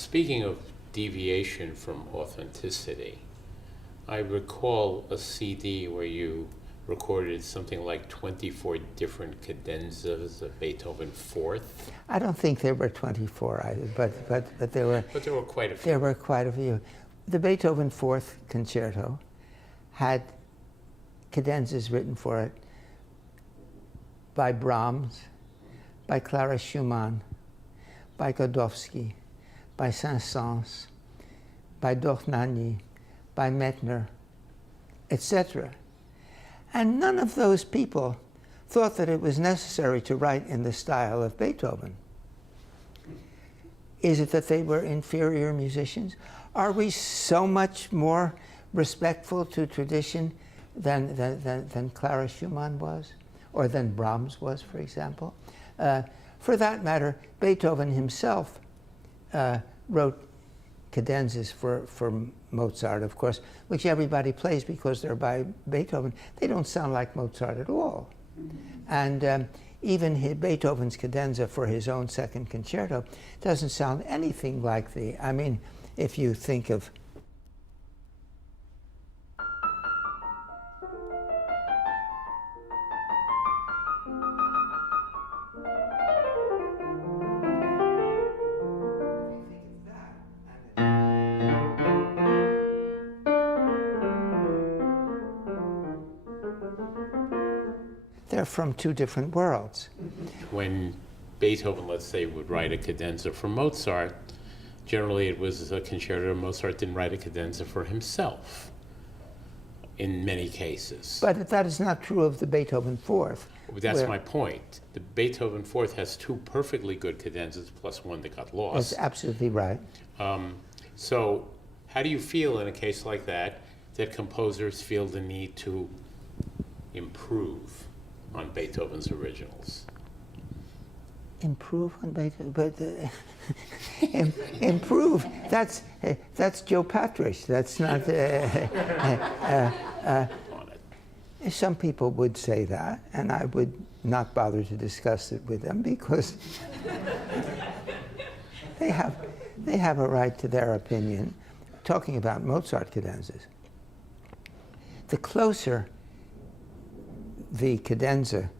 Speaking of deviation from authenticity, I recall a CD where you recorded something like 24 different cadenzas of Beethoven Fourth. I don't think there were 24 either, but there were. But there were quite a few. There were quite a few. The Beethoven Fourth Concerto had cadenzas written for it by Brahms, by Clara Schumann, by Godowsky, by Saint-Saëns, by Dohnányi, by Mettner, etc. And none of those people thought that it was necessary to write in the style of Beethoven. Is it that they were inferior musicians? Are we so much more respectful to tradition than Clara Schumann was, or than Brahms was, for example? For that matter, Beethoven himself wrote cadenzas for Mozart, of course, which everybody plays because they're by Beethoven. They don't sound like Mozart at all. And even Beethoven's cadenza for his own second concerto doesn't sound anything like I mean, if you think of they're from two different worlds. When Beethoven, let's say, would write a cadenza for Mozart, generally it was a concerto. Mozart didn't write a cadenza for himself in many cases. But that is not true of the Beethoven Fourth. That's my point. The Beethoven Fourth has two perfectly good cadenzas plus one that got lost. That's absolutely right. So how do you feel in a case like that composers feel the need to improve on Beethoven's originals? Improve on Beethoven, but improve. That's Joe Patrych. That's not. Some people would say that, and I would not bother to discuss it with them because they have a right to their opinion. Talking about Mozart cadenzas, the closer the cadenza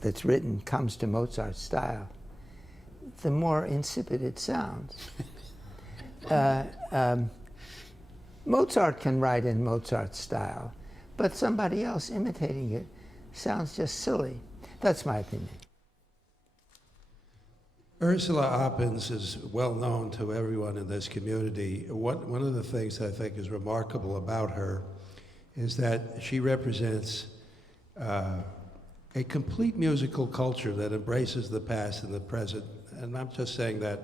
that's written comes to Mozart's style, the more insipid it sounds. Mozart can write in Mozart's style, but somebody else imitating it sounds just silly. That's my opinion. Ursula Oppens is well known to everyone in this community. One of the things I think is remarkable about her is that she represents a complete musical culture that embraces the past and the present. And I'm just saying that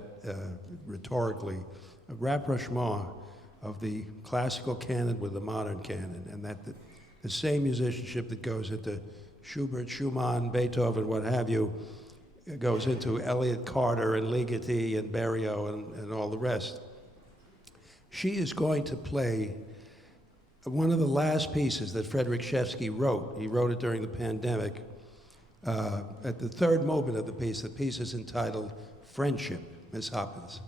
rhetorically, a rapprochement of the classical canon with the modern canon, and that the same musicianship that goes into Schubert, Schumann, Beethoven, what have you, goes into Elliott Carter and Ligeti and Berio and all the rest. She is going to play one of the last pieces that Frederick Shevsky wrote. He wrote it during the pandemic. At the third movement of the piece is entitled Friendship, Miss Hoppins.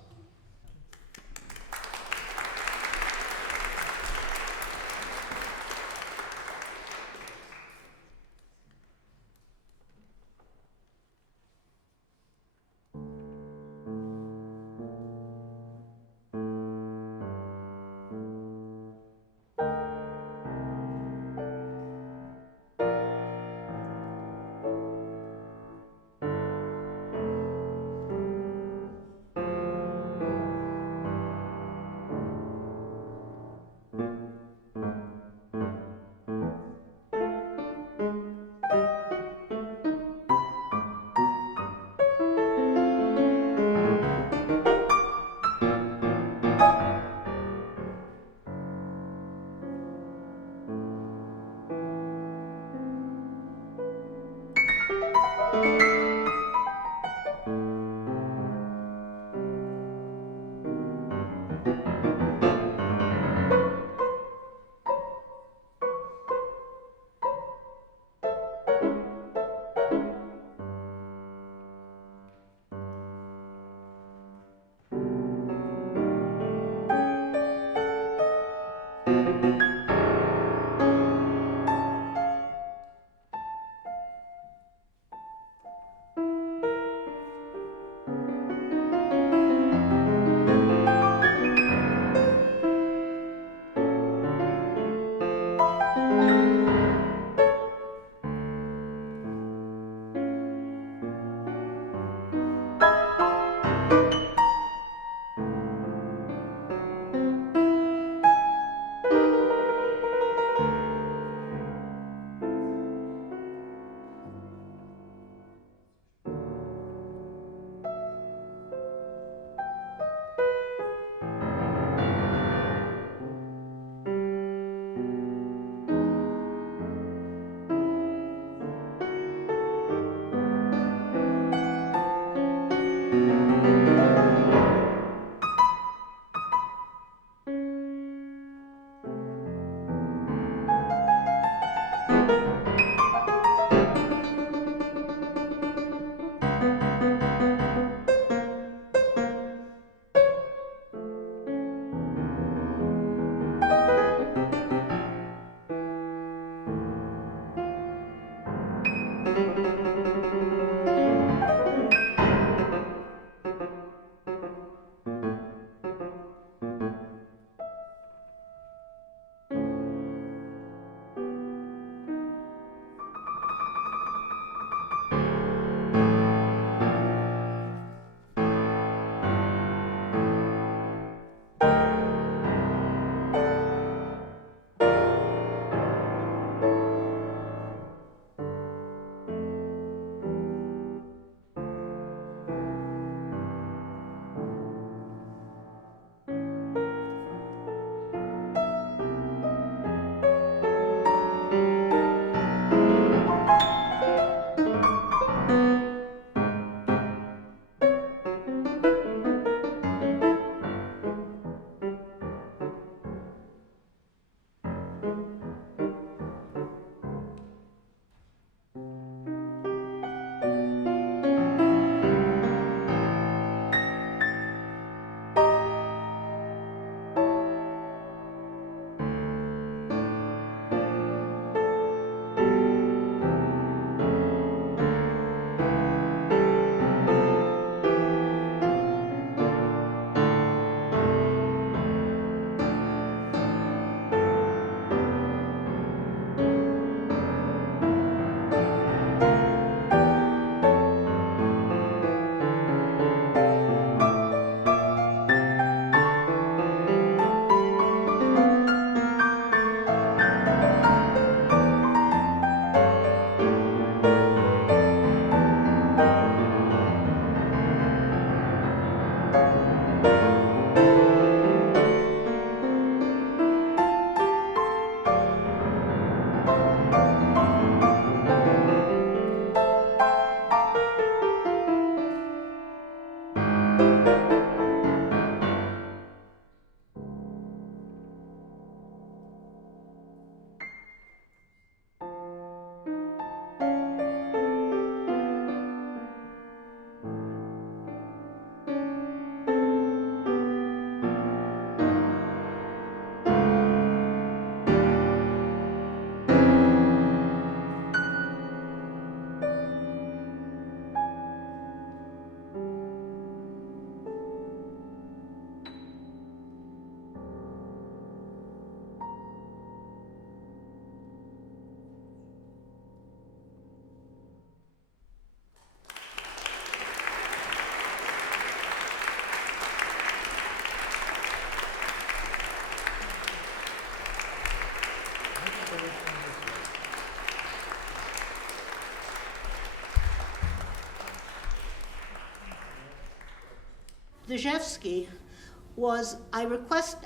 Dzyzhevsky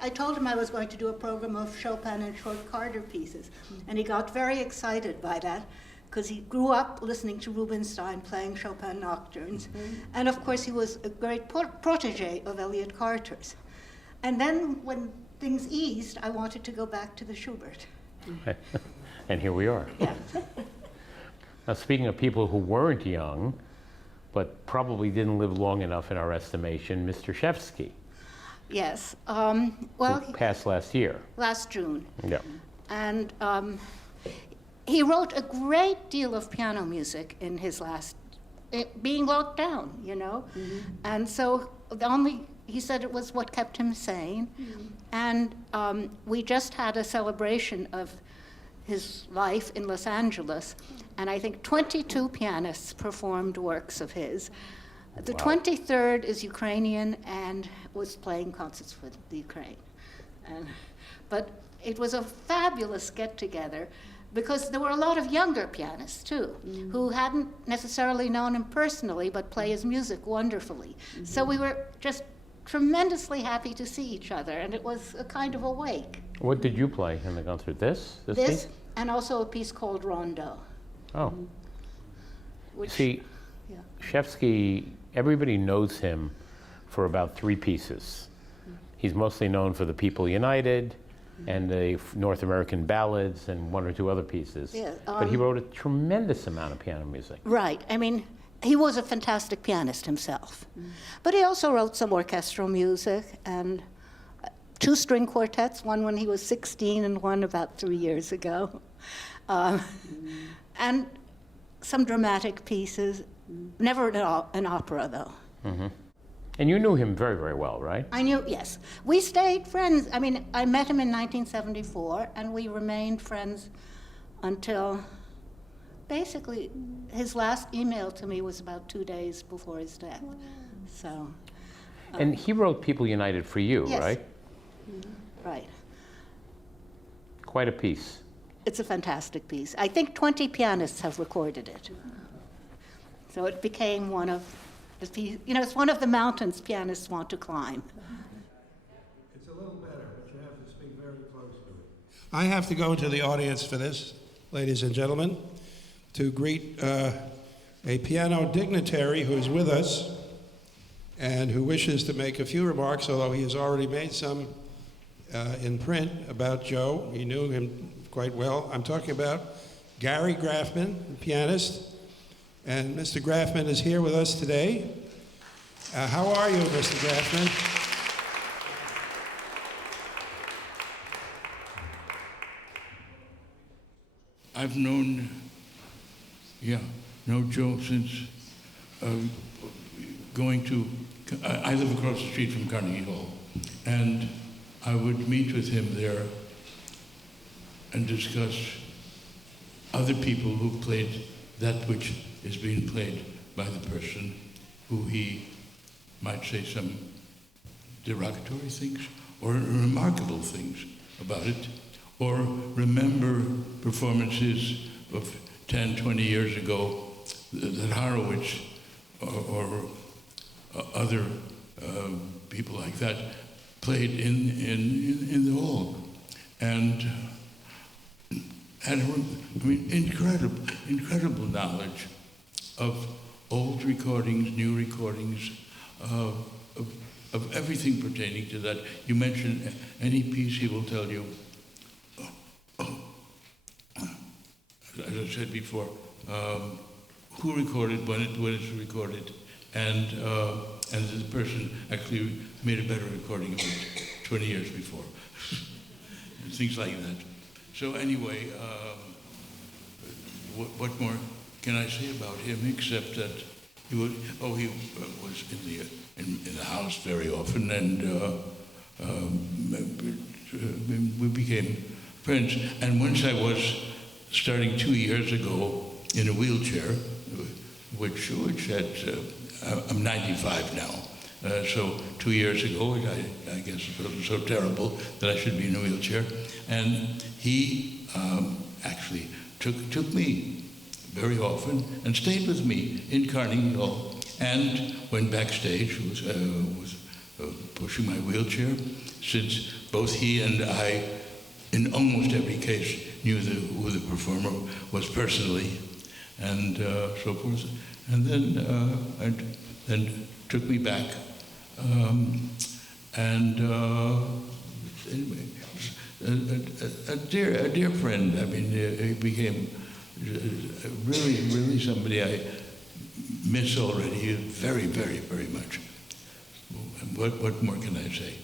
I told him I was going to do a program of Chopin and short Carter pieces, and he got very excited by that because he grew up listening to Rubinstein playing Chopin nocturnes, and of course he was a great protege of Elliott Carter's. And then when things eased, I wanted to go back to the Schubert. And here we are. Yeah. Now, speaking of people who weren't young, but probably didn't live long enough in our estimation, Mr. Shevsky. Yes. Well, who passed last year. Last June. Yeah. And he wrote a great deal of piano music in his being locked down, you know? Mm-hmm. And so he said it was what kept him sane. Mm-hmm. And we just had a celebration of his life in Los Angeles, and I think 22 pianists performed works of his. The Wow. 23rd is Ukrainian and was playing concerts for the Ukraine. But it was a fabulous get-together because there were a lot of younger pianists, too, who hadn't necessarily known him personally, but play his music wonderfully. So we were just tremendously happy to see each other, and it was a kind of a wake. What did you play in the concert? This This, piece? and also a piece called Rondo. Oh. Which, See, yeah. Shevsky, everybody knows him for about 3 pieces. He's mostly known for the People United and the North American ballads and 1 or 2 other pieces. Yeah, But he wrote a tremendous amount of piano music. Right. I mean, he was a fantastic pianist himself. But he also wrote some orchestral music and 2 string quartets, one when he was 16 and one about 3 years ago. And some dramatic pieces. Never an opera, though. Mm-hmm. And you knew him very, very well, right? I knew, yes. We stayed friends. I mean, I met him in 1974, and we remained friends until basically his last email to me was about 2 days before his death. So. And he wrote People United for you, Yes. right? Right. Quite a piece. It's a fantastic piece. I think 20 pianists have recorded it. So it became one of the it's one of the mountains pianists want to climb. It's a little better, but you have to speak very close to it. I have to go into the audience for this, ladies and gentlemen, to greet a piano dignitary who is with us and who wishes to make a few remarks, although he has already made some in print about Joe. He knew him quite well. I'm talking about Gary Grafman, pianist. And Mr. Grafman is here with us today. How are you, Mr. Grafman? I've known Joe since going to, I live across the street from Carnegie Hall, and I would meet with him there and discuss other people who played that which is being played by the person who he might say some derogatory things or remarkable things about it, or remember performances of 10, 20 years ago that Horowitz or other people like that played in the hall. And had incredible knowledge of old recordings, new recordings, of everything pertaining to that. You mention any piece, he will tell you, as I said before, who recorded, when it's recorded, and the person actually made a better recording of it 20 years before. Things like that. So anyway, what more can I say about him except that he was in the house very often, and we became friends. And once I was starting 2 years ago in a wheelchair, which had, I'm 95 now. So 2 years ago, I guess it wasn't so terrible that I should be in a wheelchair. And he actually took me very often and stayed with me in Carnegie Hall. And when backstage was pushing my wheelchair, since both he and I, in almost every case, knew who the performer was personally, and so forth. And then took me back. Anyway, a dear friend. I mean, he became really somebody I miss already very, very, very much. What more can I say?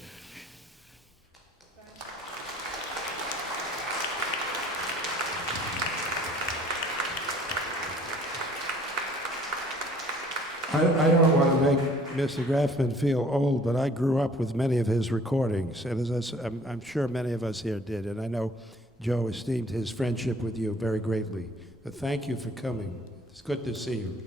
I don't want to make Mr. Grafman feel old, but I grew up with many of his recordings, and I'm sure many of us here did, and I know Joe esteemed his friendship with you very greatly. But thank you for coming. It's good to see you.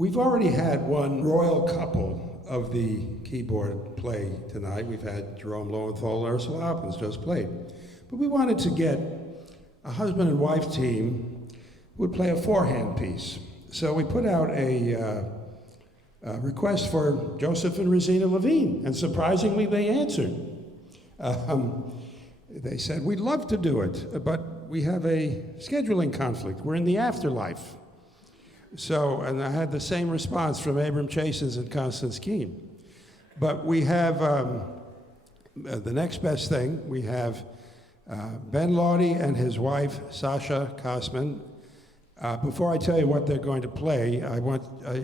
We've already had one royal couple of the keyboard play tonight. We've had Jerome Lowenthal and Ursula Alpens just played. But we wanted to get a husband and wife team who would play a four-hand piece. So we put out a request for Joseph and Rosina Levine, and surprisingly they answered. They said, we'd love to do it, but we have a scheduling conflict. We're in the afterlife. So, and I had the same response from Abram Chasins and Constance Keene. But we have the next best thing. We have Ben Laudy and his wife, Sasha Kosman. Before I tell you what they're going to play, I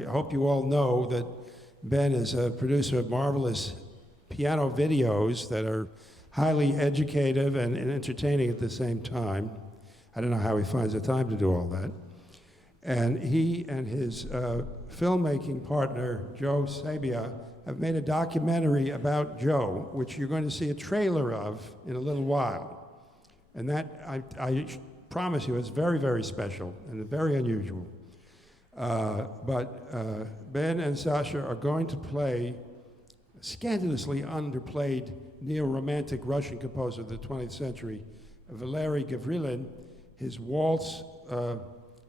hope you all know that Ben is a producer of marvelous piano videos that are highly educative and entertaining at the same time. I don't know how he finds the time to do all that. And he and his filmmaking partner, Joe Sabia, have made a documentary about Joe, which you're going to see a trailer of in a little while. And that, I promise you, is very, very special and very unusual. But Ben and Sasha are going to play a scandalously underplayed neo-romantic Russian composer of the 20th century, Valery Gavrilin, his waltz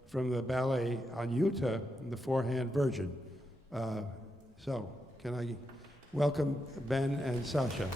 from the ballet Anyuta in the four-hand version. So, can I welcome Ben and Sasha?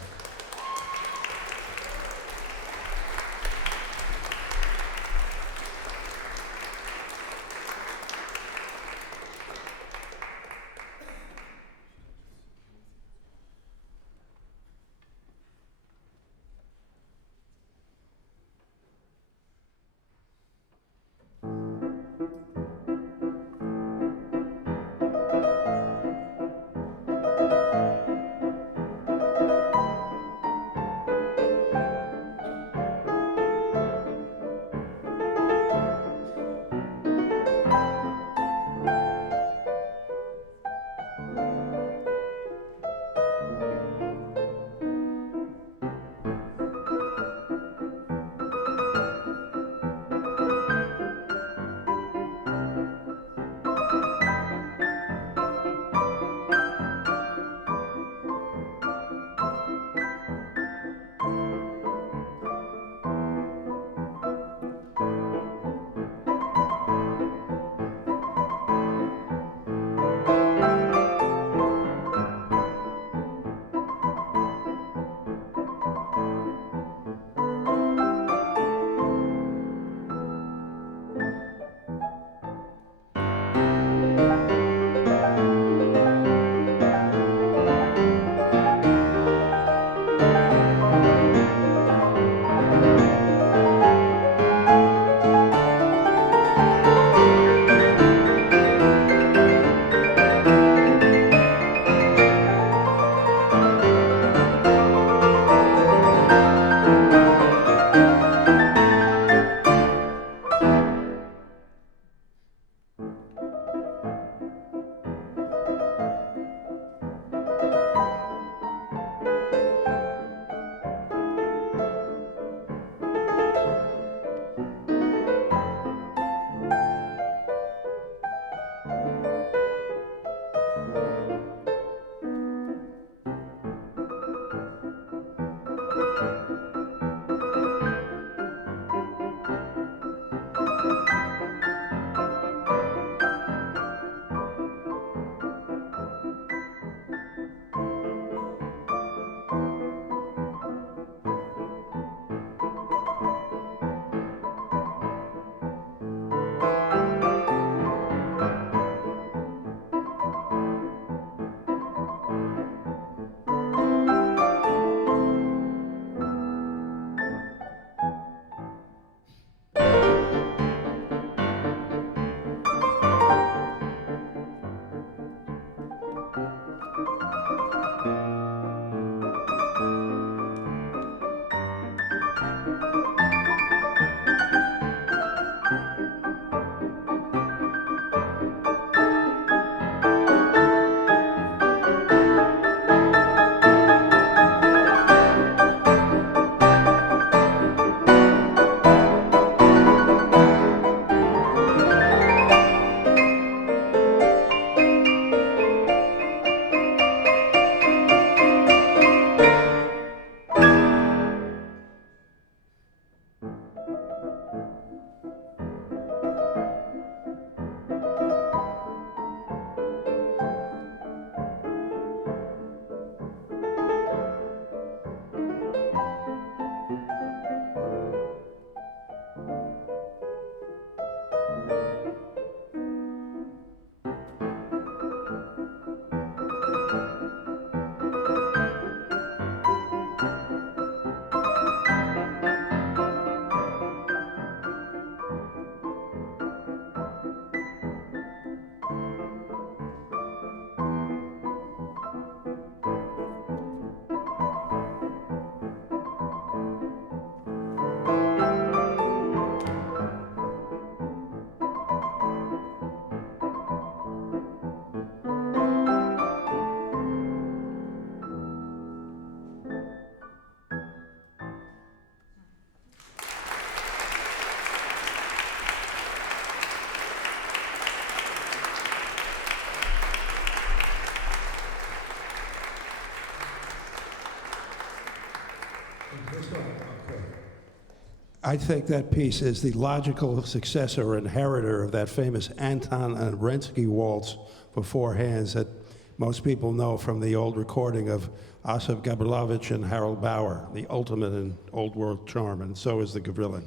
I think that piece is the logical successor or inheritor of that famous Anton and Renski waltz for four hands that most people know from the old recording of Osip Gabrilowitsch and Harold Bauer, the ultimate in old world charm, and so is the Gavrillin.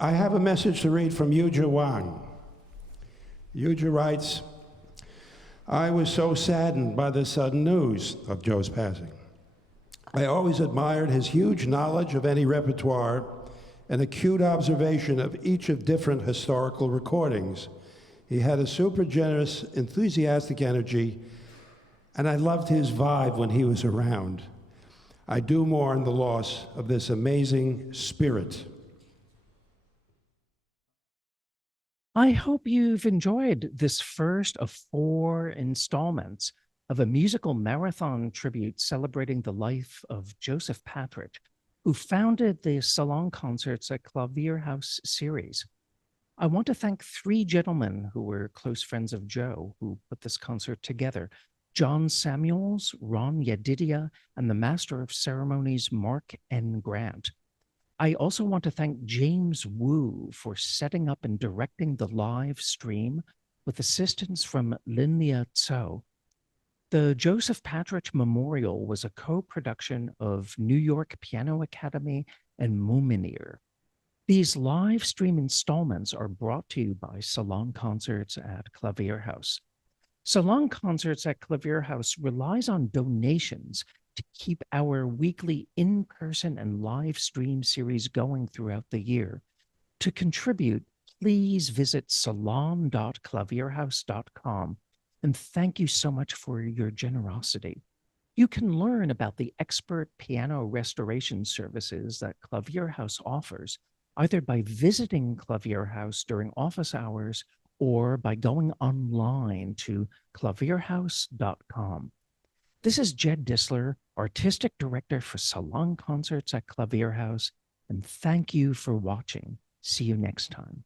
I have a message to read from Yuja Wang. Yuja writes, I was so saddened by the sudden news of Joe's passing. I always admired his huge knowledge of any repertoire and acute observation of each of different historical recordings. He had a super generous, enthusiastic energy, and I loved his vibe when he was around. I do mourn the loss of this amazing spirit. I hope you've enjoyed this first of 4 installments of a musical marathon tribute celebrating the life of Joseph Patrych, who founded the Salon Concerts at Klavierhaus series. I want to thank 3 gentlemen who were close friends of Joe who put this concert together: John Samuels, Ronn Yedidia, and the Master of Ceremonies, Mark N. Grant. I also want to thank James Wu for setting up and directing the live stream with assistance from Linlia Tso. The Joseph Patrych Memorial was a co-production of New York Piano Academy and Muminir. These live stream installments are brought to you by Salon Concerts at Klavierhaus. Salon Concerts at Klavierhaus relies on donations to keep our weekly in-person and live stream series going throughout the year. To contribute, please visit salon.klavierhaus.com. And thank you so much for your generosity. You can learn about the expert piano restoration services that Klavierhaus offers, either by visiting Klavierhaus during office hours or by going online to klavierhaus.com. This is Jed Distler, Artistic Director for Salon Concerts at Klavierhaus, and thank you for watching. See you next time.